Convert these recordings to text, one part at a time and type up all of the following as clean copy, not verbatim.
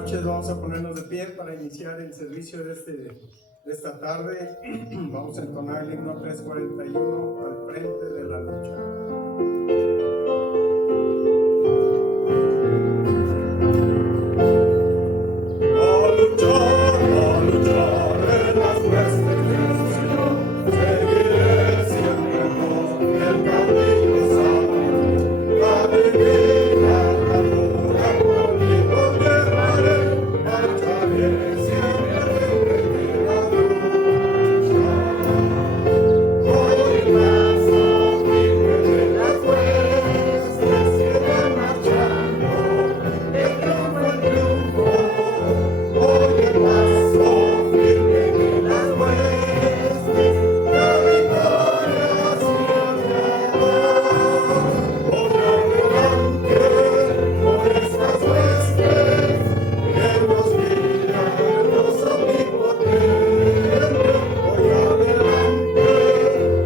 noches, vamos a ponernos de pie para iniciar el servicio de esta tarde. Vamos a entonar el himno 341, al frente de la lucha. A luchar en las huestes del Señor, seguiré siempre por el camino santo, la divina armadura conmigo llevaré, marcharé siempre frente a la lucha. Voy paso firme de las huestes que van marchando, de triunfo en triunfo. Voy paso firme de las huestes, la victoria siempre habrá. Voy adelante por estas huestes, que nos guía Dios omnipotente. Voy adelante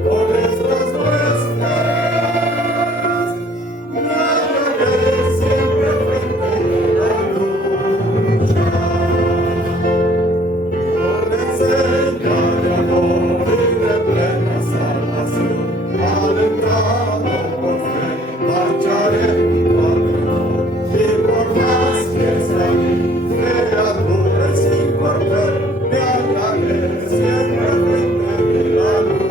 por estas huestes, me hallaré siempre frente de la lucha. Con enseña de amor y de plena salvación, alentado por fe, marcharé junto al Señor. Y por más que sea mi criatura y sin cuartel, me hallaré siempre frente de la lucha.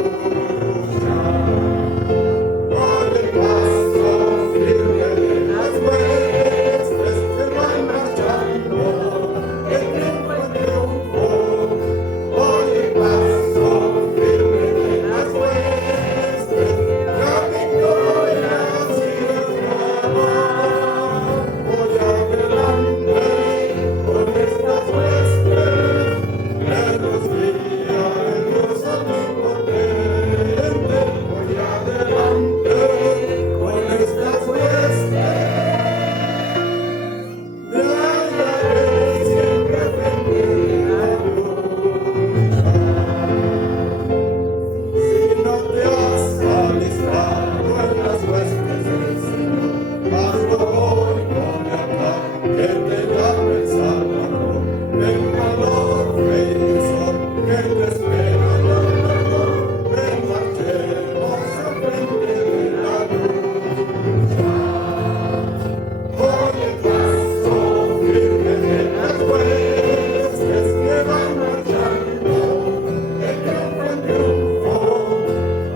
Voy paso firme de las huestes que van marchando, de triunfo en triunfo. Voy paso firme de las huestes, la victoria siempre habrá. Voy adelante con estas huestes, que nos guía el Dios omnipotente. Voy adelante con estas huestes, me hallaré siempre frente de la lucha. Si no te has alistado en las huestes del Señor, hazlo hoy con lealtad, que te llame el Salvador. En valor, fe y tesor, que te espera el Salvador. Ven, marchemos al frente de la lucha. Voy paso firme de las huestes que van marchando, de triunfo en triunfo.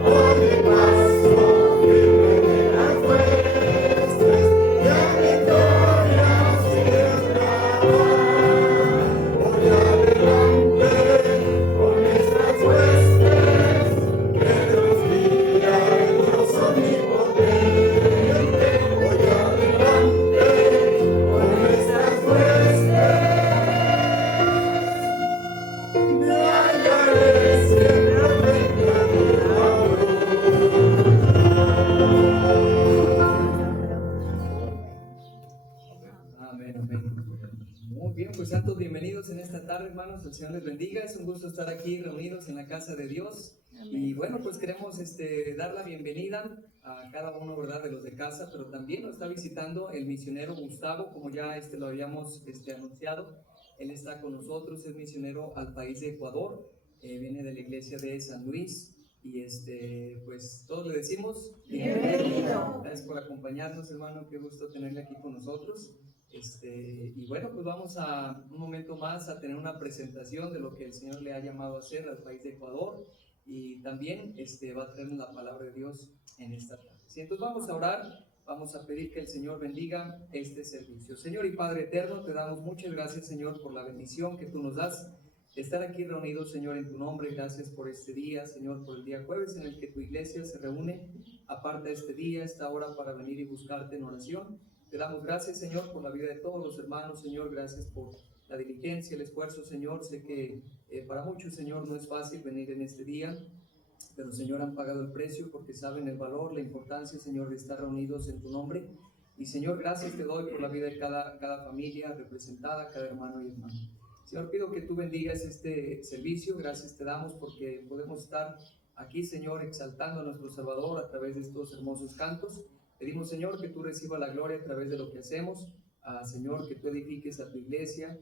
Voy paso firme de las huestes, la victoria siempre habrá. Voy adelante con estas huestes, que nos guía el Dios omnipotente. Voy adelante con estas huestes, me hallaré siempre frente de la Amén, amén. Muy bien, pues sean todos bienvenidos en esta tarde, hermanos. El Señor les bendiga. Es un gusto estar aquí reunidos en la casa de Dios. Y bueno, pues queremos dar la bienvenida a cada uno, ¿verdad?, de los de casa, pero también nos está visitando el misionero Gustavo, como ya lo habíamos anunciado. Él está con nosotros, es misionero al país de Ecuador, viene de la iglesia de San Luis. Y pues todos le decimos bienvenido. Gracias por acompañarnos, hermano. Qué gusto tenerle aquí con nosotros. Y bueno, pues vamos a un momento más a tener una presentación de lo que el Señor le ha llamado a hacer al país de Ecuador, y también va a traernos la palabra de Dios en esta tarde. Sí, entonces vamos a orar, vamos a pedir que el Señor bendiga este servicio. Señor y Padre eterno, te damos muchas gracias, Señor, por la bendición que tú nos das de estar aquí reunidos, Señor, en tu nombre. Gracias por este día, Señor, por el día jueves en el que tu iglesia se reúne. Aparta este día, esta hora, para venir y buscarte en oración. Te damos gracias, Señor, por la vida de todos los hermanos, Señor. Gracias por la diligencia, el esfuerzo, Señor. Sé que para muchos, Señor, no es fácil venir en este día, pero, Señor, han pagado el precio porque saben el valor, la importancia, Señor, de estar reunidos en tu nombre. Y, Señor, gracias te doy por la vida de cada familia representada, cada hermano y hermana. Señor, pido que tú bendigas este servicio. Gracias te damos porque podemos estar aquí, Señor, exaltando a nuestro Salvador a través de estos hermosos cantos. Pedimos, Señor, que tú recibas la gloria a través de lo que hacemos. Señor, que tú edifiques a tu iglesia,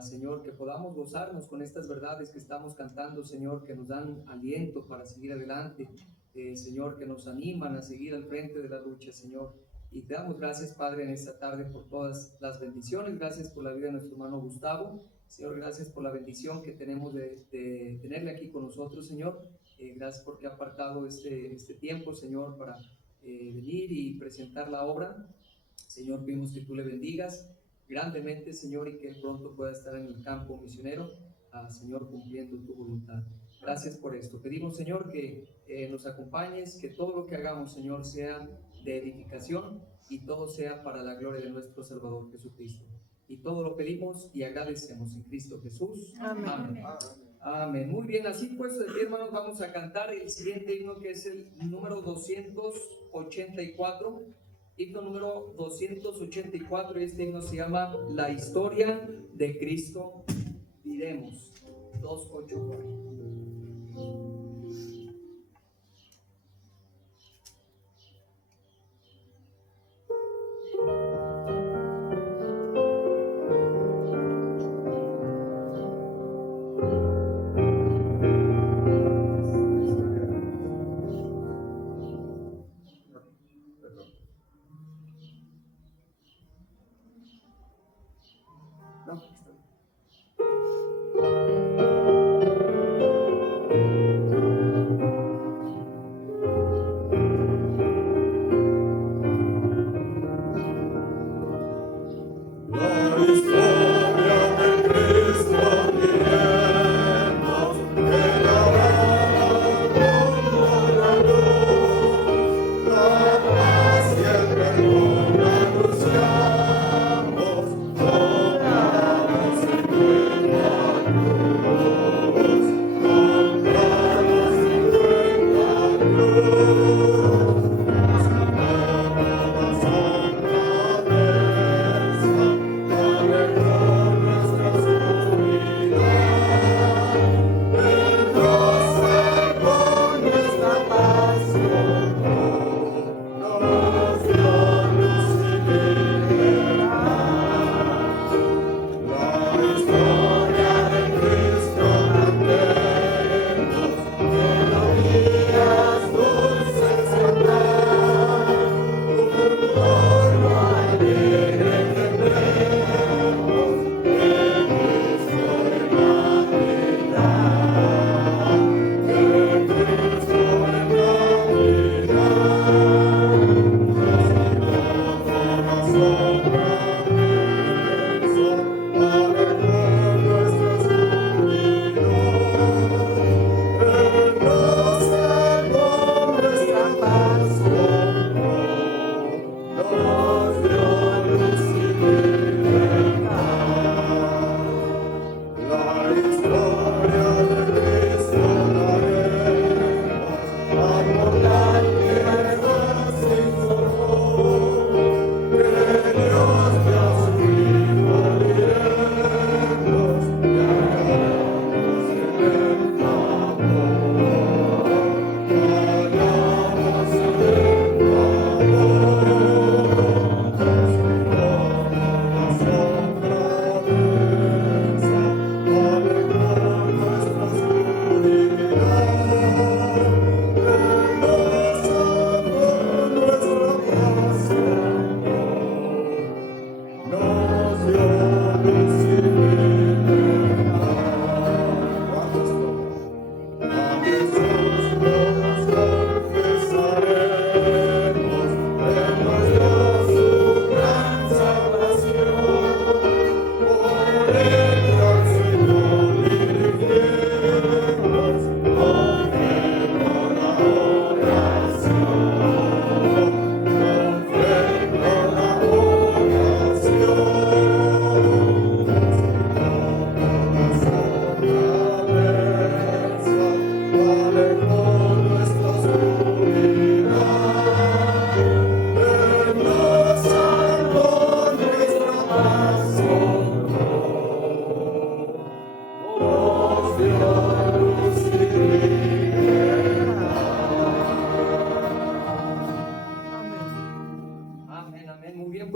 Señor, que podamos gozarnos con estas verdades que estamos cantando, Señor, que nos dan aliento para seguir adelante, Señor, que nos animan a seguir al frente de la lucha, Señor. Y te damos gracias, Padre, en esta tarde por todas las bendiciones. Gracias por la vida de nuestro hermano Gustavo. Señor, gracias por la bendición que tenemos de tenerle aquí con nosotros, Señor. Gracias porque ha apartado este tiempo, Señor, para venir y presentar la obra. Señor, pedimos que tú le bendigas grandemente, Señor, y que él pronto pueda estar en el campo misionero, Señor, cumpliendo tu voluntad. Gracias por esto. Pedimos, Señor, que nos acompañes, que todo lo que hagamos, Señor, sea de edificación y todo sea para la gloria de nuestro Salvador Jesucristo. Y todo lo pedimos y agradecemos en Cristo Jesús. Amén. Amén. Amén. Muy bien, así pues, hermanos, vamos a cantar el siguiente himno, que es el número 284. Himno número 284, y este himno se llama La historia de Cristo diremos. 284. No, está bien.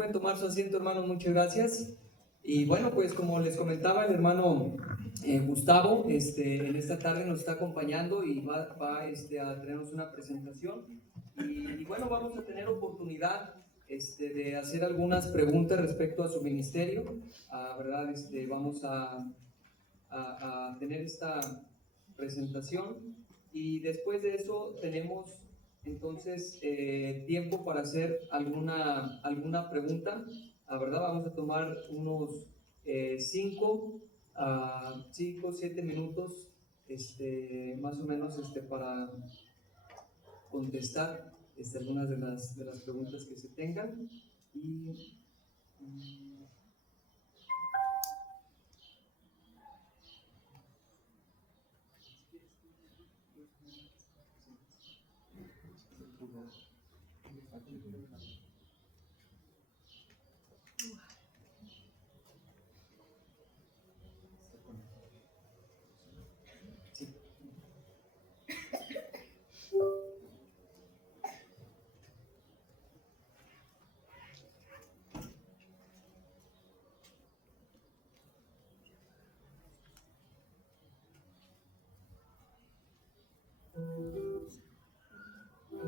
pueden tomar su asiento, hermanos, muchas gracias. Y bueno, pues como les comentaba el hermano Gustavo, en esta tarde nos está acompañando y va a tenernos una presentación. Y bueno, vamos a tener oportunidad de hacer algunas preguntas respecto a su ministerio, ¿verdad? Vamos a tener esta presentación y después de eso tenemos entonces tiempo para hacer alguna pregunta, ¿verdad? Vamos a tomar unos 5 a 7 minutos más o menos para contestar algunas de las preguntas que se tengan y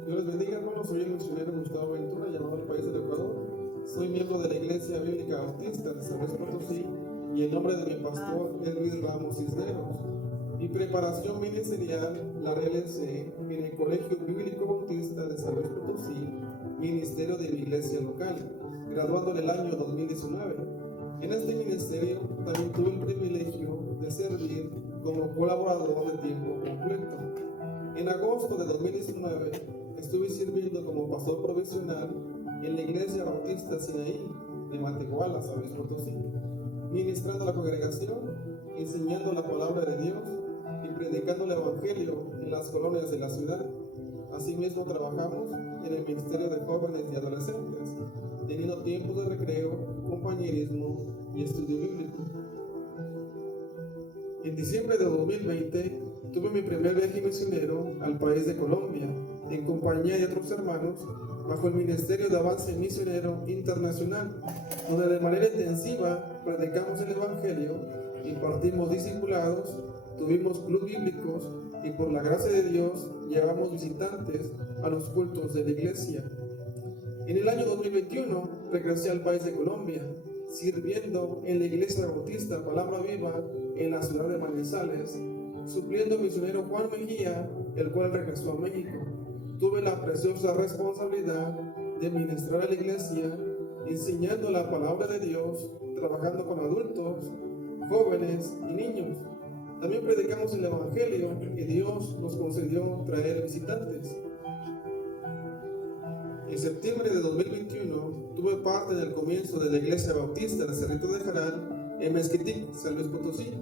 Dios les bendiga, hermanos. Soy el misionero Gustavo Ventura, llamado al país del Ecuador. Soy miembro de la Iglesia Bíblica Bautista de San Luis Potosí y el nombre de mi pastor es Luis Ramos Cisneros. Mi preparación ministerial la realicé en el Colegio Bíblico Bautista de San Luis Potosí, ministerio de mi iglesia local, graduando en el año 2019. En este ministerio también tuve el privilegio de servir como colaborador de tiempo completo. En agosto de 2019 estuve sirviendo como pastor provisional en la Iglesia Bautista Sinaí de Matehuala, San Luis Potosí, ministrando a la congregación, enseñando la palabra de Dios y predicando el Evangelio en las colonias de la ciudad. Asimismo trabajamos en el Ministerio de Jóvenes y Adolescentes, teniendo tiempos de recreo, compañerismo y estudio bíblico. En diciembre de 2020 tuve mi primer viaje misionero al país de Colombia, en compañía de otros hermanos, bajo el Ministerio de Avance Misionero Internacional, donde de manera intensiva predicamos el Evangelio, impartimos discipulados, tuvimos club bíblicos y por la gracia de Dios llevamos visitantes a los cultos de la iglesia. En el año 2021 regresé al país de Colombia, sirviendo en la Iglesia Bautista Palabra Viva en la ciudad de Manizales, supliendo al misionero Juan Mejía, el cual regresó a México. Tuve la preciosa responsabilidad de ministrar a la iglesia, enseñando la palabra de Dios, trabajando con adultos, jóvenes y niños. También predicamos el Evangelio y Dios nos concedió traer visitantes. En septiembre de 2021 tuve parte del comienzo de la Iglesia Bautista de Cerrito de Jaral en Mezquitic, San Luis Potosí,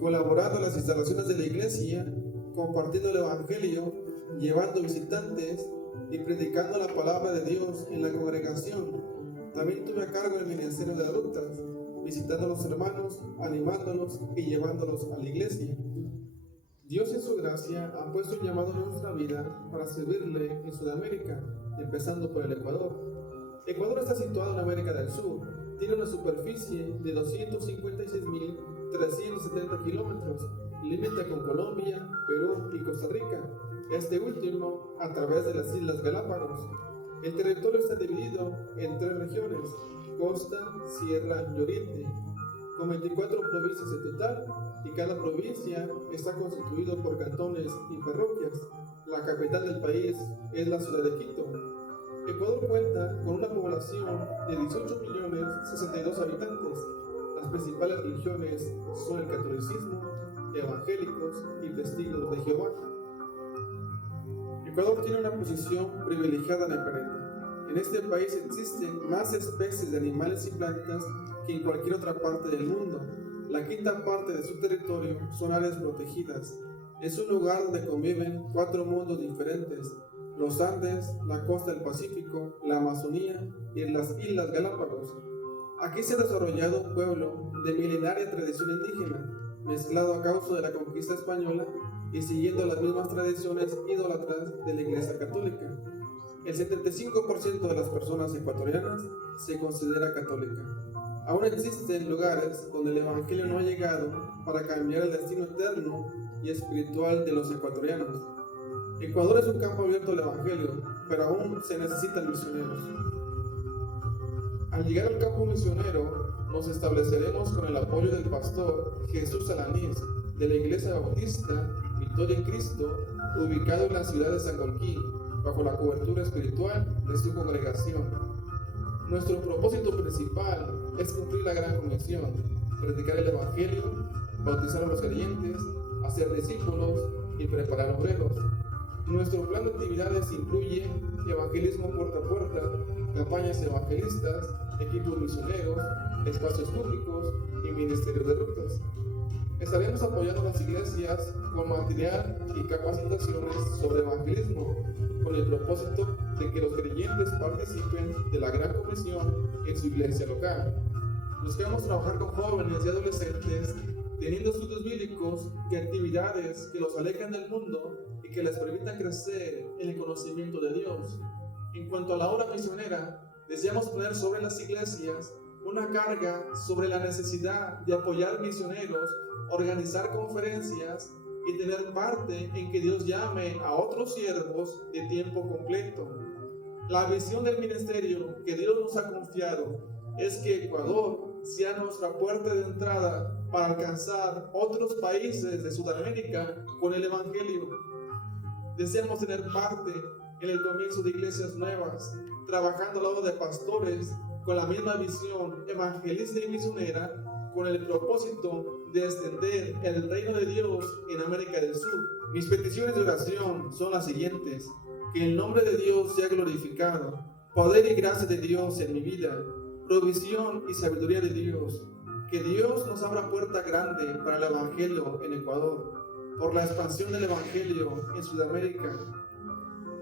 colaborando en las instalaciones de la iglesia, compartiendo el Evangelio, llevando visitantes y predicando la palabra de Dios en la congregación. También tuve a cargo el ministerio de adultas, visitando a los hermanos, animándolos y llevándolos a la iglesia. Dios en su gracia ha puesto un llamado en nuestra vida para servirle en Sudamérica, empezando por el Ecuador. Ecuador está situado en América del Sur, tiene una superficie de 256.370 kilómetros, limita con Colombia, Perú y Costa Rica, este último a través de las Islas Galápagos. El territorio está dividido en 3 regiones, costa, sierra y oriente, con 24 provincias en total, y cada provincia está constituido por cantones y parroquias. La capital del país es la ciudad de Quito. Ecuador cuenta con una población de 18.062.000 habitantes. Las principales religiones son el catolicismo, evangélicos y testigos de Jehová. Ecuador tiene una posición privilegiada en el planeta. En este país existen más especies de animales y plantas que en cualquier otra parte del mundo. La quinta parte de su territorio son áreas protegidas. Es un lugar donde conviven 4 mundos diferentes: los Andes, la costa del Pacífico, la Amazonía y las Islas Galápagos. Aquí se ha desarrollado un pueblo de milenaria tradición indígena, mezclado a causa de la conquista española y siguiendo las mismas tradiciones idólatras de la Iglesia Católica. El 75% de las personas ecuatorianas se considera católica. Aún existen lugares donde el Evangelio no ha llegado para cambiar el destino eterno y espiritual de los ecuatorianos. Ecuador es un campo abierto al Evangelio, pero aún se necesitan misioneros. Al llegar al campo misionero, nos estableceremos con el apoyo del pastor Jesús Alanís, de la Iglesia Bautista Victoria en Cristo, ubicado en la ciudad de San Joaquín, bajo la cobertura espiritual de su congregación. Nuestro propósito principal es cumplir la gran comisión, predicar el Evangelio, bautizar a los creyentes, hacer discípulos y preparar obreros. Nuestro plan de actividades incluye evangelismo puerta a puerta, campañas evangelistas, equipos misioneros, espacios públicos y ministerios de rutas. Estaremos apoyando a las iglesias con material y capacitaciones sobre evangelismo, con el propósito de que los creyentes participen de la gran comisión en su iglesia local. Buscamos trabajar con jóvenes y adolescentes, teniendo estudios bíblicos y actividades que los alejen del mundo y que les permitan crecer en el conocimiento de Dios. En cuanto a la obra misionera, deseamos poner sobre las iglesias una carga sobre la necesidad de apoyar misioneros, organizar conferencias y tener parte en que Dios llame a otros siervos de tiempo completo. La visión del ministerio que Dios nos ha confiado es que Ecuador sea nuestra puerta de entrada para alcanzar otros países de Sudamérica con el Evangelio. Deseamos tener parte en el comienzo de iglesias nuevas, trabajando al lado de pastores con la misma visión evangelista y misionera, con el propósito de extender el reino de Dios en América del Sur. Mis peticiones de oración son las siguientes: que el nombre de Dios sea glorificado, poder y gracia de Dios en mi vida, provisión y sabiduría de Dios, que Dios nos abra puerta grande para el Evangelio en Ecuador, por la expansión del Evangelio en Sudamérica.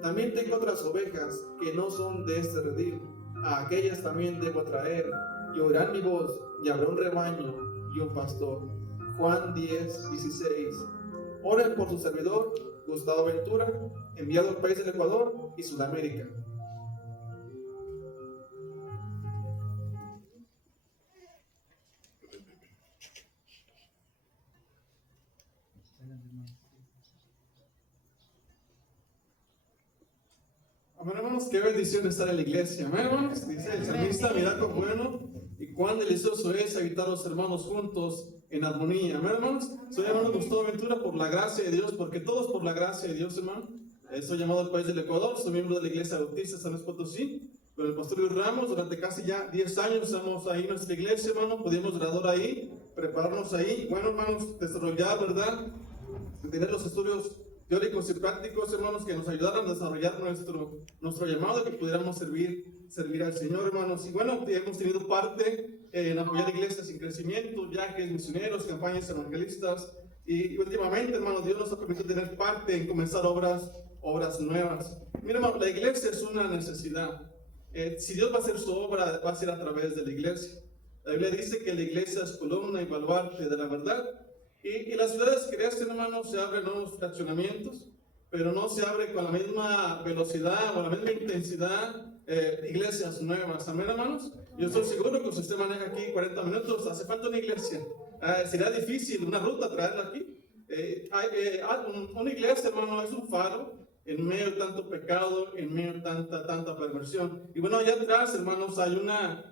También tengo otras ovejas que no son de este redil, a aquellas también debo traer, y oirán mi voz, y habrá un rebaño y un pastor. Juan 10:16. Oren por su servidor, Gustavo Ventura, enviado al país del Ecuador y Sudamérica. Amén, hermanos, qué bendición estar en la iglesia. Amén, hermanos, dice el salmista: mirad cuán bueno y cuán delicioso es habitar los hermanos juntos en armonía. Amén, hermanos. Soy hermano Gustavo Ventura por la gracia de Dios, porque todos por la gracia de Dios, hermano. Soy llamado al país del Ecuador, soy miembro de la Iglesia Bautista San Luis Potosí. Con el pastor Luis Ramos, durante casi ya 10 años estamos ahí en nuestra iglesia, hermano. Podíamos graduar ahí, prepararnos ahí. Bueno, hermanos, desarrollar, ¿verdad? Tener los estudios teóricos y prácticos, hermanos, que nos ayudaran a desarrollar nuestro llamado, que pudiéramos servir al Señor, hermanos. Y bueno, hemos tenido parte en apoyar iglesias en crecimiento, viajes misioneros, campañas evangelistas, y últimamente, hermanos, Dios nos ha permitido tener parte en comenzar obras nuevas. Mira, hermano, la iglesia es una necesidad. Si Dios va a hacer su obra, va a ser a través de la iglesia. La Biblia dice que la iglesia es columna y baluarte de la verdad. Y las ciudades crecen, hermanos, se abren nuevos fraccionamientos, pero no se abre con la misma velocidad o la misma intensidad iglesias nuevas. Amén, hermanos. Yo estoy seguro que si usted maneja aquí 40 minutos, hace falta una iglesia. Será difícil una ruta traerla aquí. Una iglesia, hermano, es un faro en medio de tanto pecado, en medio de tanta perversión. Y bueno, allá atrás, hermanos, hay una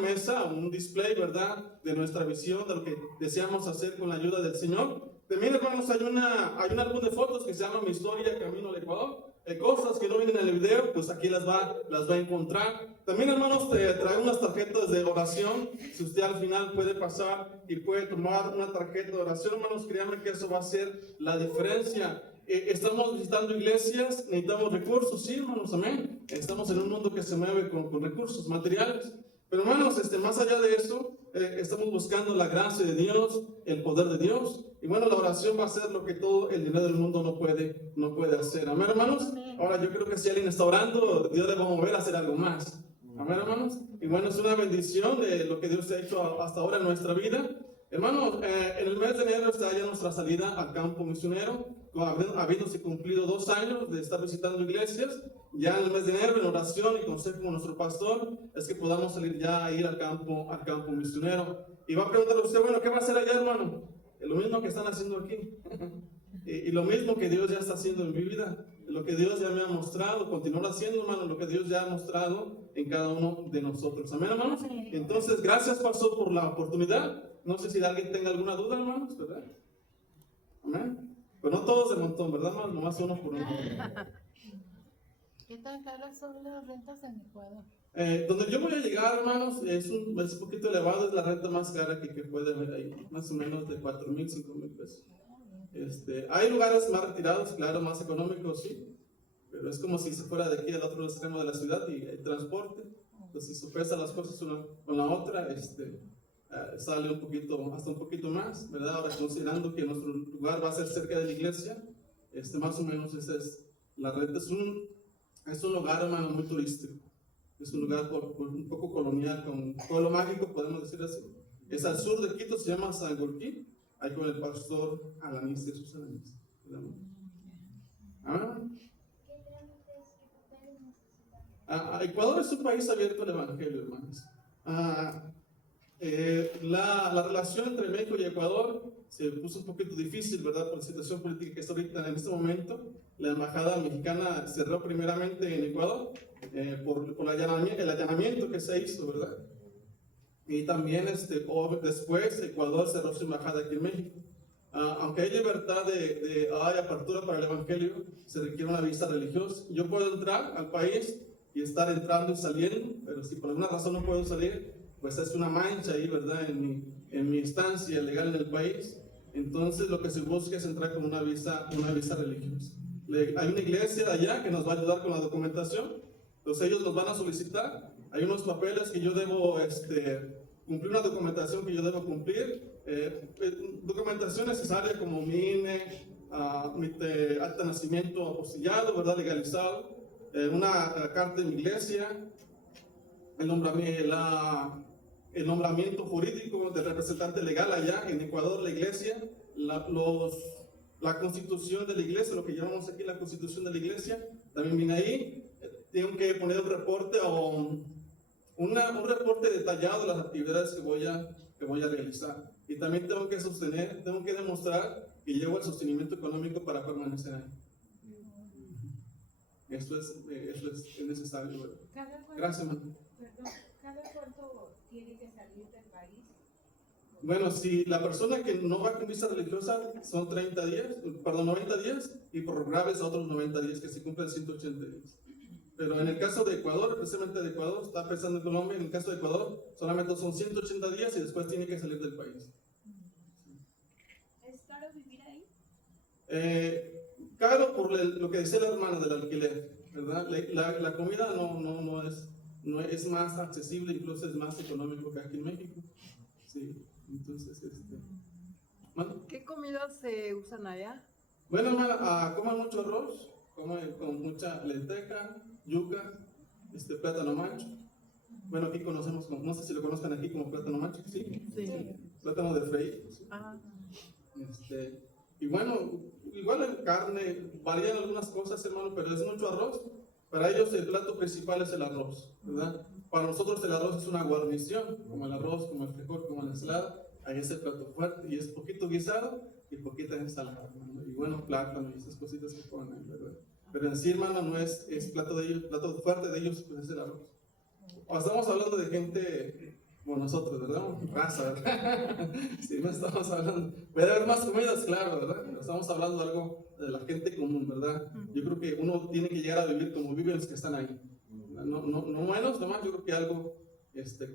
mesa, un display, ¿verdad?, de nuestra visión, de lo que deseamos hacer con la ayuda del Señor. También, hermanos, hay un álbum de fotos que se llama Mi Historia, Camino al Ecuador. Cosas que no vienen en el video, pues aquí las va a encontrar. También, hermanos, trae unas tarjetas de oración. Si usted al final puede pasar y puede tomar una tarjeta de oración, hermanos, créanme que eso va a hacer la diferencia. Estamos visitando iglesias, necesitamos recursos, sí, hermanos, amén. Estamos en un mundo que se mueve con recursos materiales. Pero, hermanos, más allá de eso, estamos buscando la gracia de Dios, el poder de Dios. Y bueno, la oración va a ser lo que todo el dinero del mundo no puede hacer. Amén, hermanos. Ahora, yo creo que si alguien está orando, Dios le va a mover a hacer algo más. Amén, hermanos. Y bueno, es una bendición de lo que Dios ha hecho hasta ahora en nuestra vida. Hermanos, en el mes de enero está ya nuestra salida al campo misionero, habiéndose cumplido 2 años de estar visitando iglesias. Ya en el mes de enero, en oración y consejo con nuestro pastor, es que podamos salir ya a ir al campo misionero. Y va a preguntarle a usted, bueno, ¿qué va a hacer allá, hermano? Lo mismo que están haciendo aquí. y lo mismo que Dios ya está haciendo en mi vida. Lo que Dios ya me ha mostrado, continuar haciendo, hermano, lo que Dios ya ha mostrado en cada uno de nosotros. Amén, hermanos. Entonces, gracias, pastor, por la oportunidad. No sé si alguien tenga alguna duda, hermanos, ¿verdad? Amén. Pero no todos de montón, ¿verdad, hermanos? Nomás uno por uno. ¿Qué tan caras son las rentas en Ecuador? Donde yo voy a llegar, hermanos, es un poquito elevado, es la renta más cara que puede haber ahí, más o menos de 4,000, 5,000 pesos. Hay lugares más retirados, claro, más económicos, sí, pero es como si se fuera de aquí al otro extremo de la ciudad y hay transporte. Entonces, si se pesa las cosas una con la otra, sale hasta un poquito más, ¿verdad? Ahora, considerando que nuestro lugar va a ser cerca de la iglesia, más o menos esa es la renta. Es un lugar, hermano, muy turístico. Es un lugar un poco colonial, con pueblo mágico, podemos decir así. Es al sur de Quito, se llama Sangolquí, ahí con el pastor Alanis de sus Alanis. Ecuador es un país abierto al evangelio, hermanos. La relación entre México y Ecuador se puso un poquito difícil, ¿verdad? Por la situación política que está ahorita en este momento. La embajada mexicana cerró primeramente en Ecuador por el allanamiento que se hizo, ¿verdad? Y también después Ecuador cerró su embajada aquí en México. Aunque hay libertad hay apertura para el evangelio, se requiere una visa religiosa. Yo puedo entrar al país y estar entrando y saliendo, pero si por alguna razón no puedo salir, pues es una mancha ahí, ¿verdad? En mi estancia legal en el país. Entonces lo que se busca es entrar con una visa religiosa. Hay una iglesia allá que nos va a ayudar con la documentación. Entonces ellos nos van a solicitar. Hay unos papeles que yo debo cumplir, una documentación que yo debo cumplir. Documentación necesaria como mi INE, mi acta de nacimiento apostillado, ¿verdad? Legalizado. Una carta de mi iglesia. El nombramiento jurídico del representante legal allá en Ecuador, la iglesia, la constitución de la iglesia, lo que llamamos aquí la constitución de la iglesia, también viene ahí. Tengo que poner un reporte un reporte detallado de las actividades que voy a realizar. Y también tengo que demostrar que llevo el sostenimiento económico para permanecer ahí. Eso es necesario, ¿verdad? Gracias, man. ¿Cada cuánto tiene que salir del país? Bueno, si la persona que no va con visa religiosa son 90 días, y por graves otros 90 días, que se cumplen 180 días. Pero en el caso de Ecuador, especialmente de Ecuador, está pensando en Colombia, en el caso de Ecuador, solamente son 180 días y después tiene que salir del país. ¿Es caro vivir ahí? Caro por lo que decía la hermana del alquiler, ¿verdad? La comida no es más accesible, incluso es más económico que aquí en México. Sí, entonces, ¿bueno? ¿Qué comidas se usan allá? Bueno, hermana, coman mucho arroz, coman con mucha lenteja, yuca, plátano macho. Bueno, aquí conocemos, no sé si lo conozcan aquí como plátano macho, ¿sí? Sí. Plátano de freír. ¿Sí? Ajá. Y bueno, igual en carne, varían algunas cosas, hermano, pero es mucho arroz. Para ellos el plato principal es el arroz, ¿verdad? Para nosotros el arroz es una guarnición, como el arroz, como el frijol, como la ensalada. Ahí es el plato fuerte y es poquito guisado y poquita ensalada, hermano. Y bueno, plátano y esas cositas que ponen, ¿verdad? Pero en sí, hermano, no es plato de ellos, plato fuerte de ellos, pues es el arroz. O estamos hablando de gente como nosotros, ¿verdad? Raza, ¿verdad? Sí, no estamos hablando. Puede haber más comidas, claro, ¿verdad? Pero estamos hablando de algo de la gente común, ¿verdad? Yo creo que uno tiene que llegar a vivir como viven los que están ahí. No menos, nomás, yo creo que algo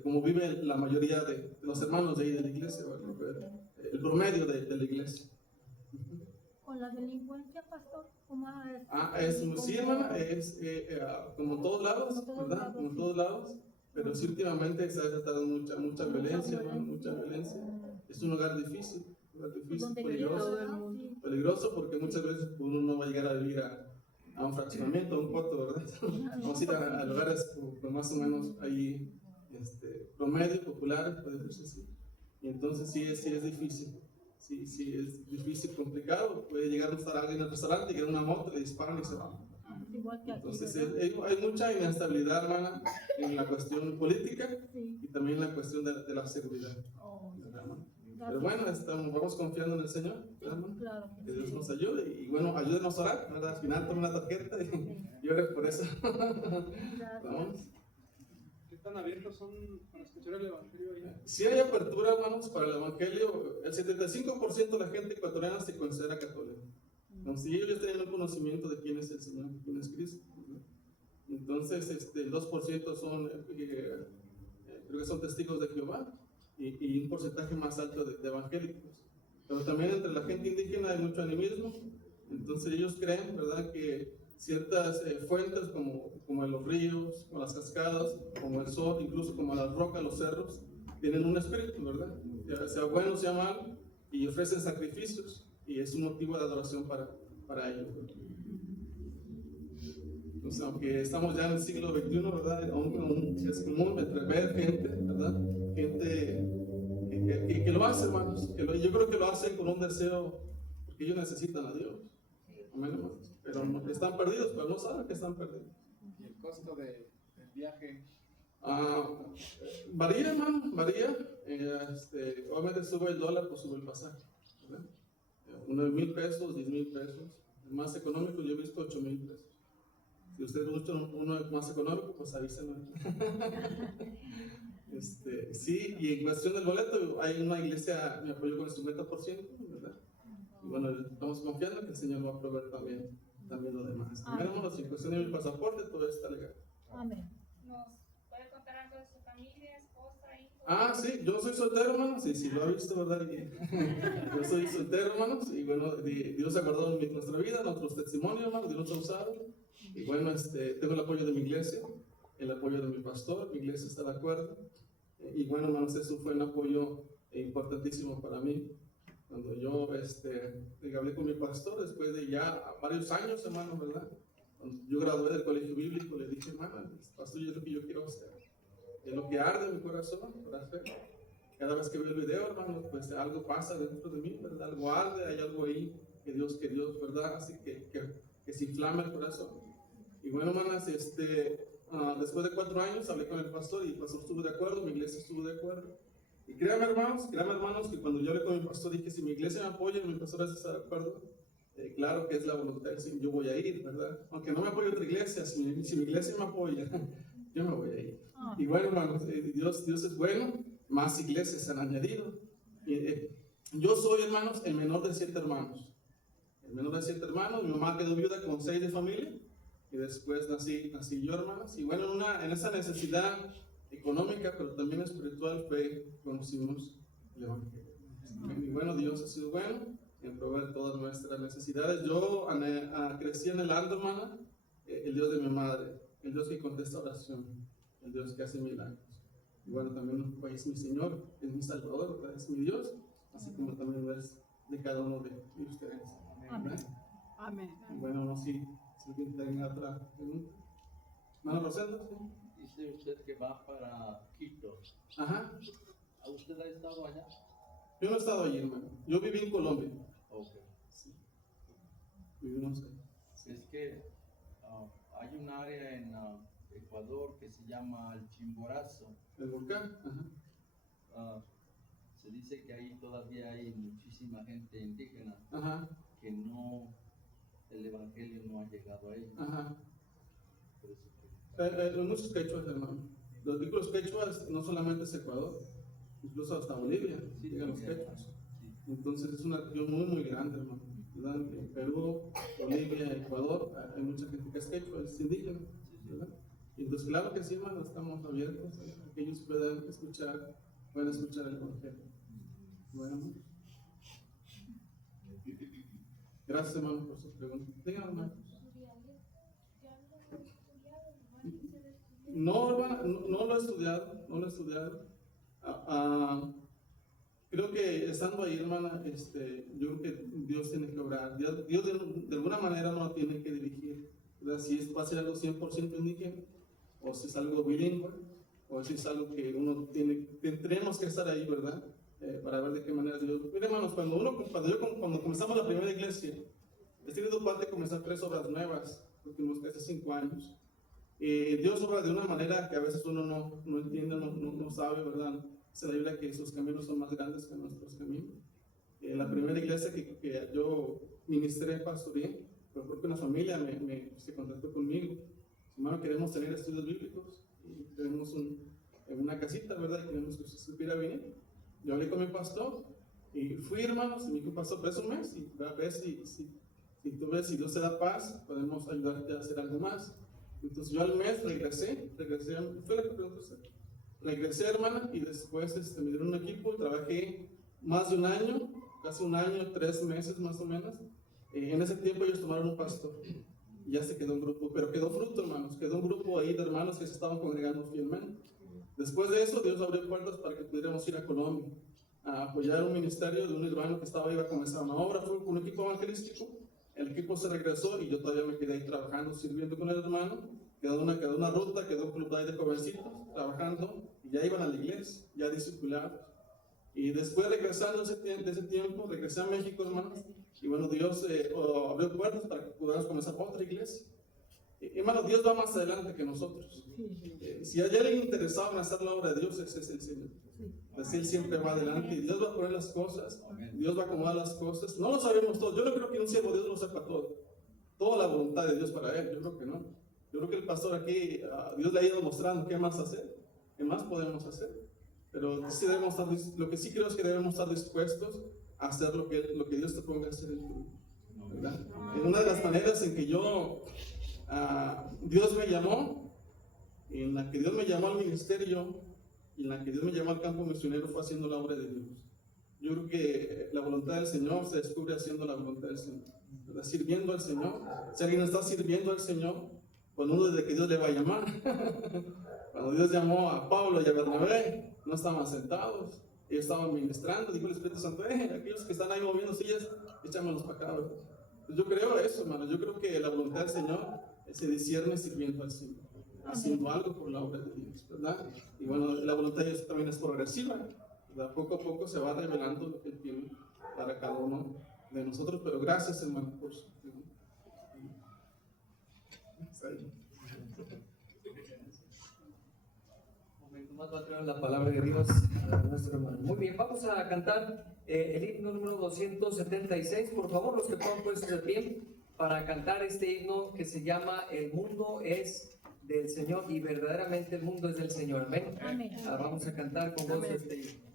como vive la mayoría de los hermanos de ahí de la iglesia, ¿verdad? El promedio de la iglesia. ¿Con la delincuencia, pastor? ¿Cómo Sí, hermana, como en todos lados, ¿verdad? Como en todos lados. Pero sí, últimamente se ha tratado mucha violencia, ¿no? Mucha violencia. Es un lugar difícil, peligroso porque muchas veces uno no va a llegar a vivir a un fraccionamiento, a un cuarto, ¿verdad? Vamos a ir a lugares como más o menos ahí, promedio, populares, puede decirse así. Y entonces sí es difícil. Sí, es difícil, complicado. Puede llegar a estar alguien en el restaurante, llegar una moto, le disparan y se van. Igual que aquí, Entonces ¿verdad? hay mucha inestabilidad, hermana, en la cuestión política Sí. y también en la cuestión de la seguridad. Oh, ¿Verdad, hermana? gracias. Pero bueno, vamos confiando en el Señor, ¿verdad, hermana? Claro. Que Dios nos ayude y bueno, ayúdenos a orar, ¿verdad? Al final tome una tarjeta y ore por eso. Gracias. Vamos. ¿Qué tan abiertos son para escuchar el Evangelio ahí? Si hay apertura, hermanos, para el Evangelio, el 75% de la gente ecuatoriana se considera católica. Si ellos tienen un conocimiento de quién es el Señor, quién es Cristo. ¿Verdad? Entonces, el 2% son, creo que son testigos de Jehová y un porcentaje más alto de evangélicos. Pero también entre la gente indígena hay mucho animismo. Entonces ellos creen, ¿verdad?, que ciertas fuentes como los ríos, como las cascadas, como el sol, incluso como las rocas, los cerros, tienen un espíritu, ¿verdad? Ya sea bueno o sea malo, y ofrecen sacrificios, y es un motivo de adoración para ellos. Entonces, aunque estamos ya en el siglo XXI, ¿verdad? Aún es común ver gente, ¿verdad? Gente que lo hace, hermanos. Yo creo que lo hacen con un deseo, porque ellos necesitan a Dios. Amén, hermanos. Pero están perdidos, pero no saben que están perdidos. ¿Y el costo del viaje? Varía, hermano, varía. Obviamente sube el dólar, pues sube el pasaje, ¿verdad? 9,000 pesos, 10,000 pesos. El más económico yo he visto 8,000 pesos. Si ustedes buscan uno más económico, pues avísenme. Sí, y en cuestión del boleto, hay una iglesia me apoyó con el 50%, ¿verdad? Y bueno, estamos confiando que el Señor va a proveer también lo demás. Amén. Hermanos, en cuestión de mi pasaporte, todo está legal. Amén. ¿Nos puede contar algo de su familia, esposa, hijos? Sí, yo soy soltero, hermanos, y lo ha visto, ¿verdad? Yo soy soltero, hermanos, y bueno, Dios ha guardado nuestra vida, nuestros testimonios, hermanos, Dios nos ha usado. Y bueno, tengo el apoyo de mi iglesia, el apoyo de mi pastor, mi iglesia está de acuerdo. Y bueno, hermanos, eso fue un apoyo importantísimo para mí. Cuando yo hablé con mi pastor, después de ya varios años, hermano, ¿verdad? Cuando yo gradué del colegio bíblico, le dije, hermano, pastor, es lo que yo quiero hacer. Es lo que arde en mi corazón para hacer. Cada vez que veo el video, hermano, pues algo pasa dentro de mí, ¿verdad? Algo arde, hay algo ahí que Dios, ¿verdad? Así que se inflama el corazón. Y bueno, hermanas, después de 4 años hablé con el pastor y el pastor estuvo de acuerdo, mi iglesia estuvo de acuerdo. Y créanme hermanos, que cuando yo hablé con mi pastor dije, si mi iglesia me apoya, mi pastor está de acuerdo, claro que es la voluntad del Señor, yo voy a ir, ¿verdad? Aunque no me apoye otra iglesia, si mi iglesia me apoya, yo me voy a ir. Y bueno, hermanos, Dios es bueno, más iglesias se han añadido. Yo soy, hermanos, el menor de 7 hermanos. El menor de 7 hermanos, mi mamá quedó viuda con 6 de familia. Y después nací yo, hermanos. Y bueno, en esa necesidad económica, pero también espiritual, conocimos el Evangelio. Y bueno, Dios ha sido bueno en proveer todas nuestras necesidades. Yo crecí en el alto, hermana, el Dios de mi madre, el Dios que contesta oración, el Dios que hace milagros. Y bueno, también es mi Señor, es mi Salvador, ¿verdad? Es mi Dios, así como también lo es de cada uno de ustedes. Amén. Amén. Y bueno, no sé si alguien tenga otra pregunta. ¿Mano Rosendo? ¿Sí? Dice usted que va para Quito. Ajá. ¿Usted ha estado allá? Yo no he estado allí, hermano. Yo viví en Colombia. Ok. Sí. Viví unos años. Es que hay un área en Ecuador que se llama el Chimborazo. ¿El volcán? Ajá. Se dice que ahí todavía hay muchísima gente indígena Ajá. que el evangelio no ha llegado a ellos. Ajá. Por eso que- Muchos quechuas, hermano. Los vínculos quechuas no solamente es Ecuador, incluso hasta Bolivia Sí, llegan los también. quechuas. Sí. Entonces es una región muy, muy grande, hermano. ¿Verdad? En Perú, Bolivia, Ecuador, hay mucha gente que es quechua, es indígena. ¿Verdad? Y entonces, claro que sí, hermano, estamos abiertos a que ellos puedan escuchar el Evangelio. Bueno, gracias, hermano, por sus preguntas. Díganme, hermano. No, hermana, no lo he estudiado. Creo que estando ahí, hermana, yo creo que Dios tiene que obrar. Dios de alguna manera nos tiene que dirigir. ¿Verdad? Si va a ser algo 100% indígena, o si es algo bilingüe, o si es algo que tenemos que estar ahí, ¿verdad? para ver de qué manera Dios. Miren, hermanos, cuando comenzamos la primera iglesia, he tenido parte de comenzar 3 obras nuevas, los últimos casi 5 años. Dios obra de una manera que a veces uno no entiende, no sabe, ¿verdad? Se la Biblia que sus caminos son más grandes que nuestros caminos. La primera iglesia que yo ministré, pastoreé, fue porque una familia se contactó conmigo. Hermano, queremos tener estudios bíblicos y tenemos una casita, ¿verdad? Y queremos que usted supiera bien. Yo hablé con mi pastor y fui, hermanos, y me dijo, pastor, presta un mes y va a ver si tú ves, si Dios te da paz, podemos ayudarte a hacer algo más. Entonces yo al mes regresé, fue la que preguntó usted. Regresé, hermana, y después me dieron un equipo y trabajé más de un año, casi un año, 3 meses más o menos. En ese tiempo ellos tomaron un pastor y ya se quedó un grupo, pero quedó fruto, hermanos, quedó un grupo ahí de hermanos que se estaban congregando fielmente. Después de eso, Dios abrió puertas para que pudiéramos ir a Colombia a apoyar un ministerio de un hermano que iba a comenzar una obra. Fue con un equipo evangelístico. El equipo se regresó y yo todavía me quedé ahí trabajando, sirviendo con el hermano. Quedó una ruta, quedó un club ahí de jovencitos trabajando y ya iban a la iglesia, ya discipulados. Y después regresando de ese tiempo, regresé a México, hermanos. Y bueno, Dios abrió puertas para que pudiéramos comenzar otra iglesia. Hermano, Dios va más adelante que nosotros. Si hay alguien interesado en hacer la obra de Dios, ese es el Señor. Pues Él siempre va adelante y Dios va a poner las cosas, Dios va a acomodar las cosas. No lo sabemos todo. Yo no creo que un siervo de Dios lo sepa todo. Toda la voluntad de Dios para él, yo creo que no. Yo creo que el pastor aquí, Dios le ha ido mostrando qué más hacer, qué más podemos hacer. Pero sí lo que sí creo es que debemos estar dispuestos a hacer lo que Dios te ponga a hacer en tu vida, ¿verdad? En una de las maneras en que Dios me llamó, en la que Dios me llamó al ministerio y en la que Dios me llamó al campo misionero fue haciendo la obra de Dios. Yo creo que la voluntad del Señor se descubre haciendo la voluntad del Señor, ¿verdad? Sirviendo al Señor. Si alguien está sirviendo al Señor, pues no desde que Dios le va a llamar. Cuando Dios llamó a Pablo y a Bernabé, no estaban sentados, ellos estaban ministrando. Dijo el Espíritu Santo, aquellos que están ahí moviendo sillas, échamelos para acá, ¿verdad? Pues yo creo eso, hermano. Yo creo que la voluntad del Señor se discierne sirviendo al Señor, haciendo algo por la obra de Dios, ¿verdad? Y bueno, la voluntad de Dios también es progresiva, ¿verdad? Poco a poco se va revelando lo que Él tiene para cada uno de nosotros, pero gracias, hermano, por su tiempo. Un momento más va a traer la palabra de Dios a nuestro hermano. Muy bien, vamos a cantar el himno número 276. Por favor, los que puedan puestos de pie para cantar este himno que se llama El mundo es del Señor y verdaderamente el mundo es del Señor. Amén. Amén. Vamos a cantar con gozo este himno.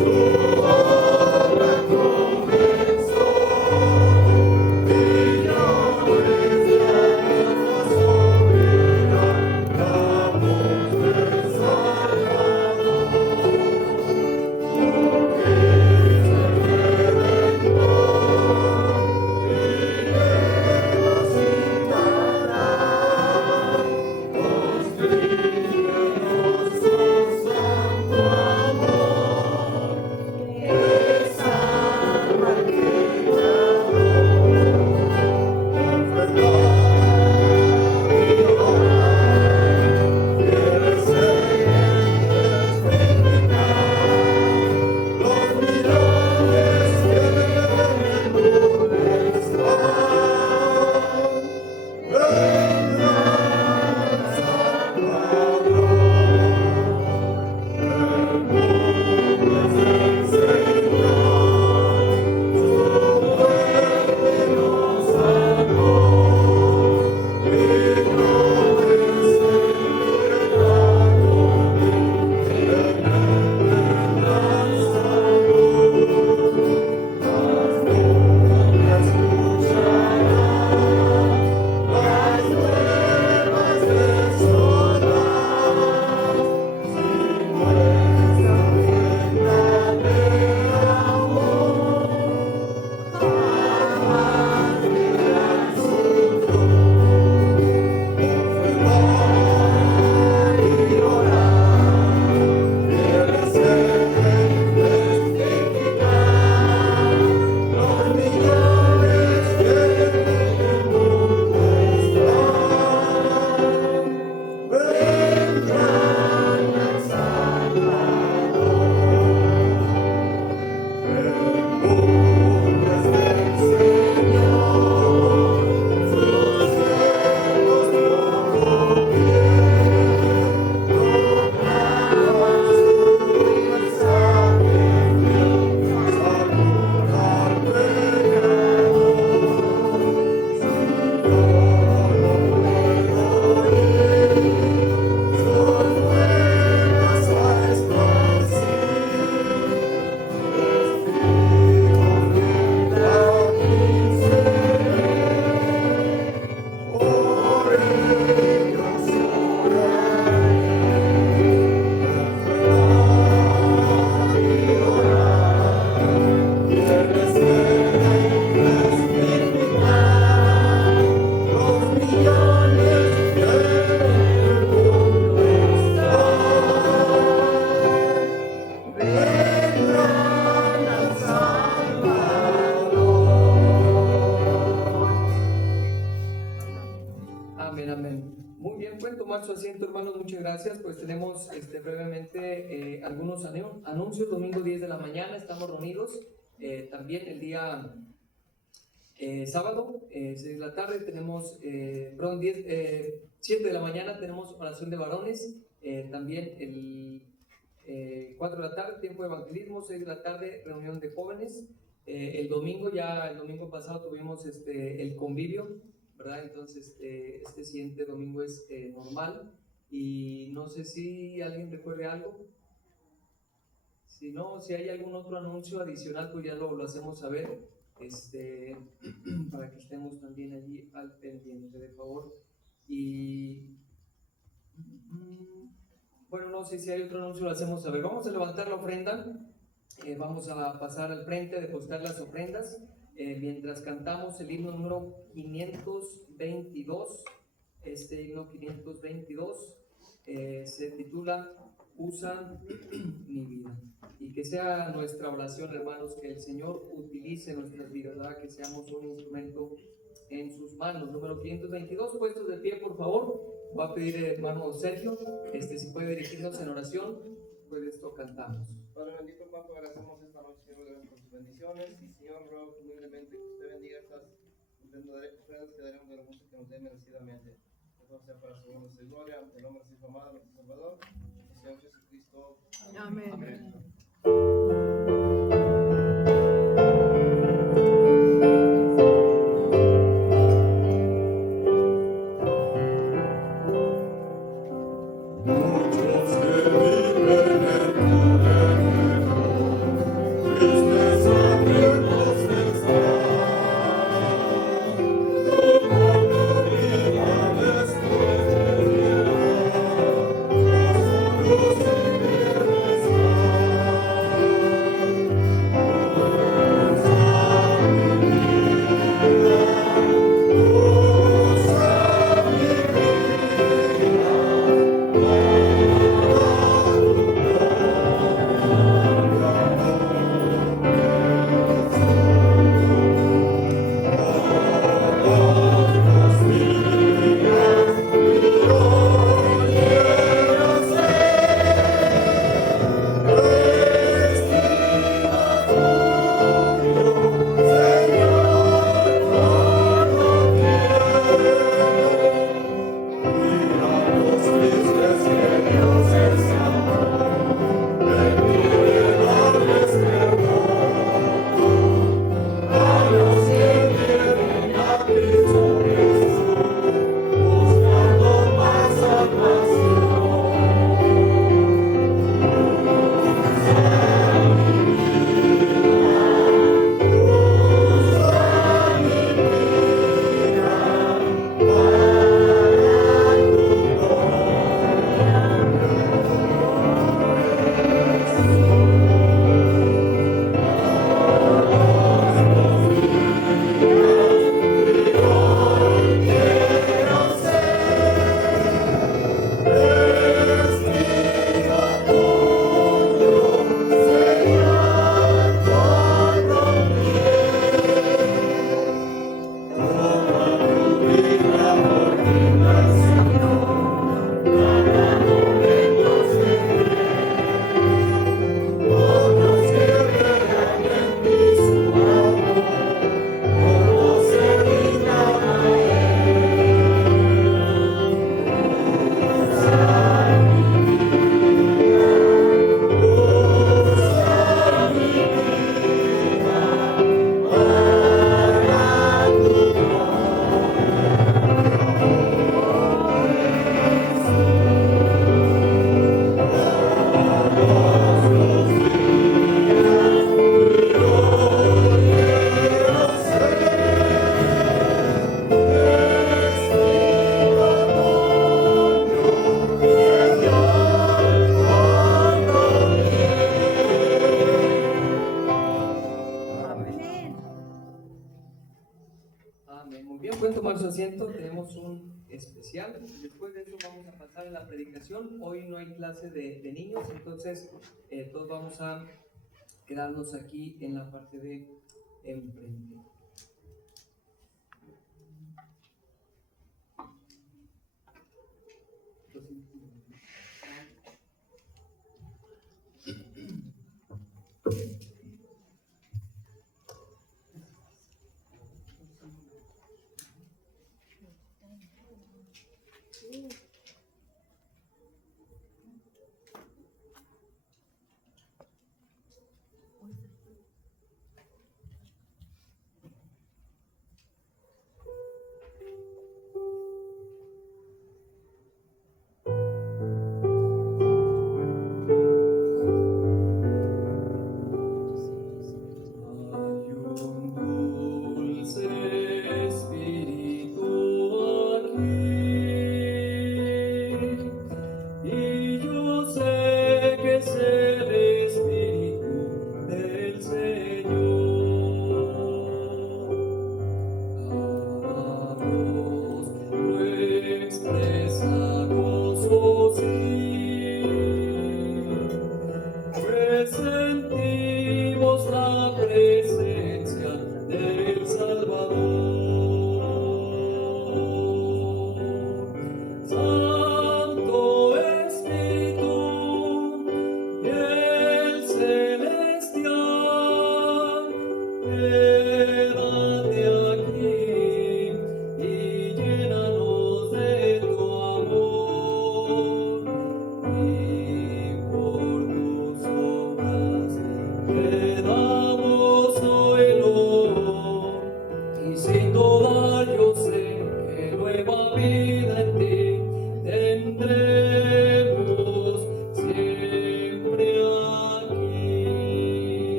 Señor, gracias. Pues tenemos brevemente algunos anuncios. Domingo 10 de la mañana estamos reunidos. También el día sábado, 6 de la tarde, tenemos, 7 de la mañana tenemos oración de varones. También el 4 de la tarde, tiempo de evangelismo. 6 de la tarde, reunión de jóvenes. El domingo pasado tuvimos el convivio, ¿verdad? Entonces, este siguiente domingo es normal. Y no sé si alguien recuerde algo. Si no, si hay algún otro anuncio adicional, pues ya lo hacemos saber, para que estemos también allí al pendiente, de favor. Y bueno, no sé si hay otro anuncio, lo hacemos saber. Vamos a levantar la ofrenda, vamos a pasar al frente a depositar las ofrendas, mientras cantamos el himno número 522. Este himno 522 se titula Usa mi vida. Y que sea nuestra oración, hermanos, que el Señor utilice nuestras vidas, ¿verdad? Que seamos un instrumento en sus manos. Número 522, puestos de pie, por favor. Voy a pedir, hermano Sergio, si puede dirigirnos en oración, pues esto cantamos. Padre bendito, cuánto agradecemos esta noche, Señor, por sus bendiciones. Y Señor, ruego humildemente que usted bendiga estas ofrendas que daremos de la música que nos dé merecidamente. Que todo sea para su honra y su gloria, el nombre de su amado, nuestro Salvador, el Señor Jesucristo. Amén. Amén. Muchos que viven en tu reino, tristes hambrientos están. Tu comunidad después de llegar, los solos y viernes Tenemos un especial. Después de eso vamos a pasar a la predicación. Hoy no hay clase de niños, entonces todos vamos a quedarnos aquí en la parte de enfrente.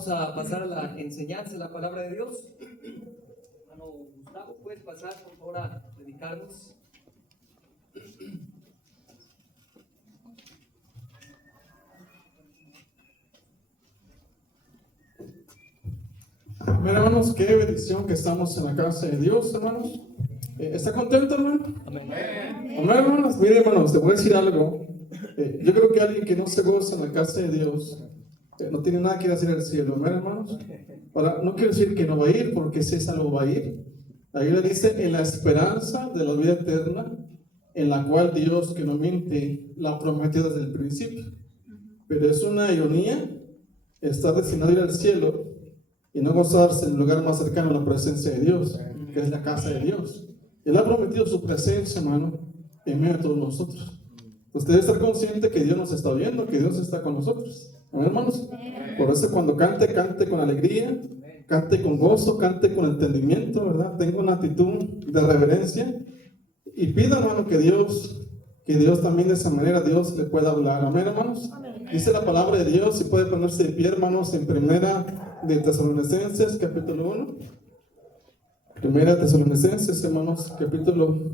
vamos a pasar a la enseñanza de la palabra de Dios. Hermano Gustavo, ¿puedes pasar por favor a predicarnos? Amén, hermanos, qué bendición que estamos en la casa de Dios, hermanos. ¿Está contento, hermano? Amén. Amén, hermanos. Mire, hermanos, te voy a decir algo. Yo creo que alguien que no se goza en la casa de Dios no tiene nada que hacer en el cielo. Amén, hermanos. Ahora, no quiero decir que no va a ir, porque si es algo va a ir. La Biblia dice, en la esperanza de la vida eterna, en la cual Dios, que no miente, la prometió desde el principio. Pero es una ironía estar destinado a ir al cielo y no gozarse en el lugar más cercano a la presencia de Dios, que es la casa de Dios. Él ha prometido su presencia, hermano, en medio de todos nosotros. Usted debe estar consciente que Dios nos está viendo, que Dios está con nosotros. ¿Amén, hermanos? Por eso cuando cante, cante con alegría, cante con gozo, cante con entendimiento, ¿verdad? Tenga una actitud de reverencia y pida, hermano, que Dios también de esa manera Dios le pueda hablar. Amén, hermanos. Dice la palabra de Dios, si puede ponerse de pie, hermanos, en Primera de Tesalonicenses, capítulo 1. Primera de Tesalonicenses, hermanos, capítulo...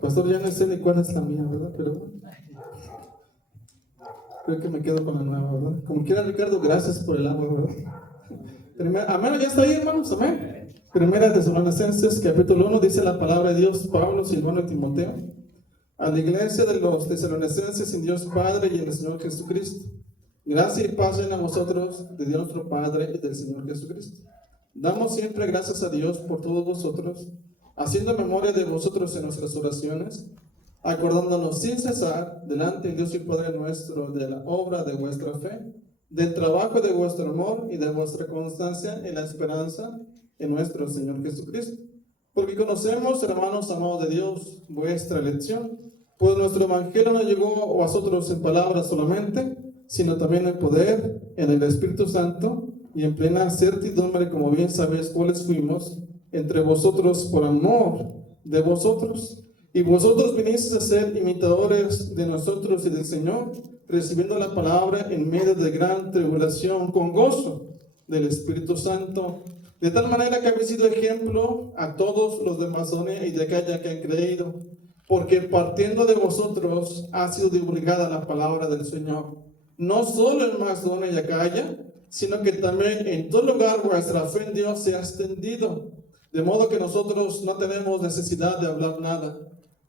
Pastor, ya no sé ni cuál es la mía, ¿verdad? Pero creo que me quedo con la nueva, ¿verdad? Como quiera, Ricardo, gracias por el agua, ¿verdad? Amén, ya está ahí, hermanos, amén. Primera de Tesalonicenses, capítulo 1, dice la palabra de Dios, Pablo, Silvano y Timoteo, a la iglesia de los tesalonicenses en Dios Padre y en el Señor Jesucristo. Gracia y paz sean a vosotros, de Dios nuestro Padre y del Señor Jesucristo. Damos siempre gracias a Dios por todos vosotros, haciendo memoria de vosotros en nuestras oraciones, acordándonos sin cesar delante de Dios y Padre nuestro de la obra de vuestra fe, del trabajo de vuestro amor y de vuestra constancia en la esperanza en nuestro Señor Jesucristo. Porque conocemos, hermanos amados de Dios, vuestra elección, pues nuestro evangelio no llegó a vosotros en palabras solamente, sino también en poder, en el Espíritu Santo y en plena certidumbre, como bien sabéis cuáles fuimos entre vosotros por amor de vosotros. Y vosotros vinisteis a ser imitadores de nosotros y del Señor, recibiendo la palabra en medio de gran tribulación, con gozo del Espíritu Santo, de tal manera que habéis sido ejemplo a todos los de Macedonia y de Acaya que han creído, porque partiendo de vosotros ha sido divulgada la palabra del Señor, no solo en Macedonia y Acaya, sino que también en todo lugar vuestra fe en Dios se ha extendido, de modo que nosotros no tenemos necesidad de hablar nada,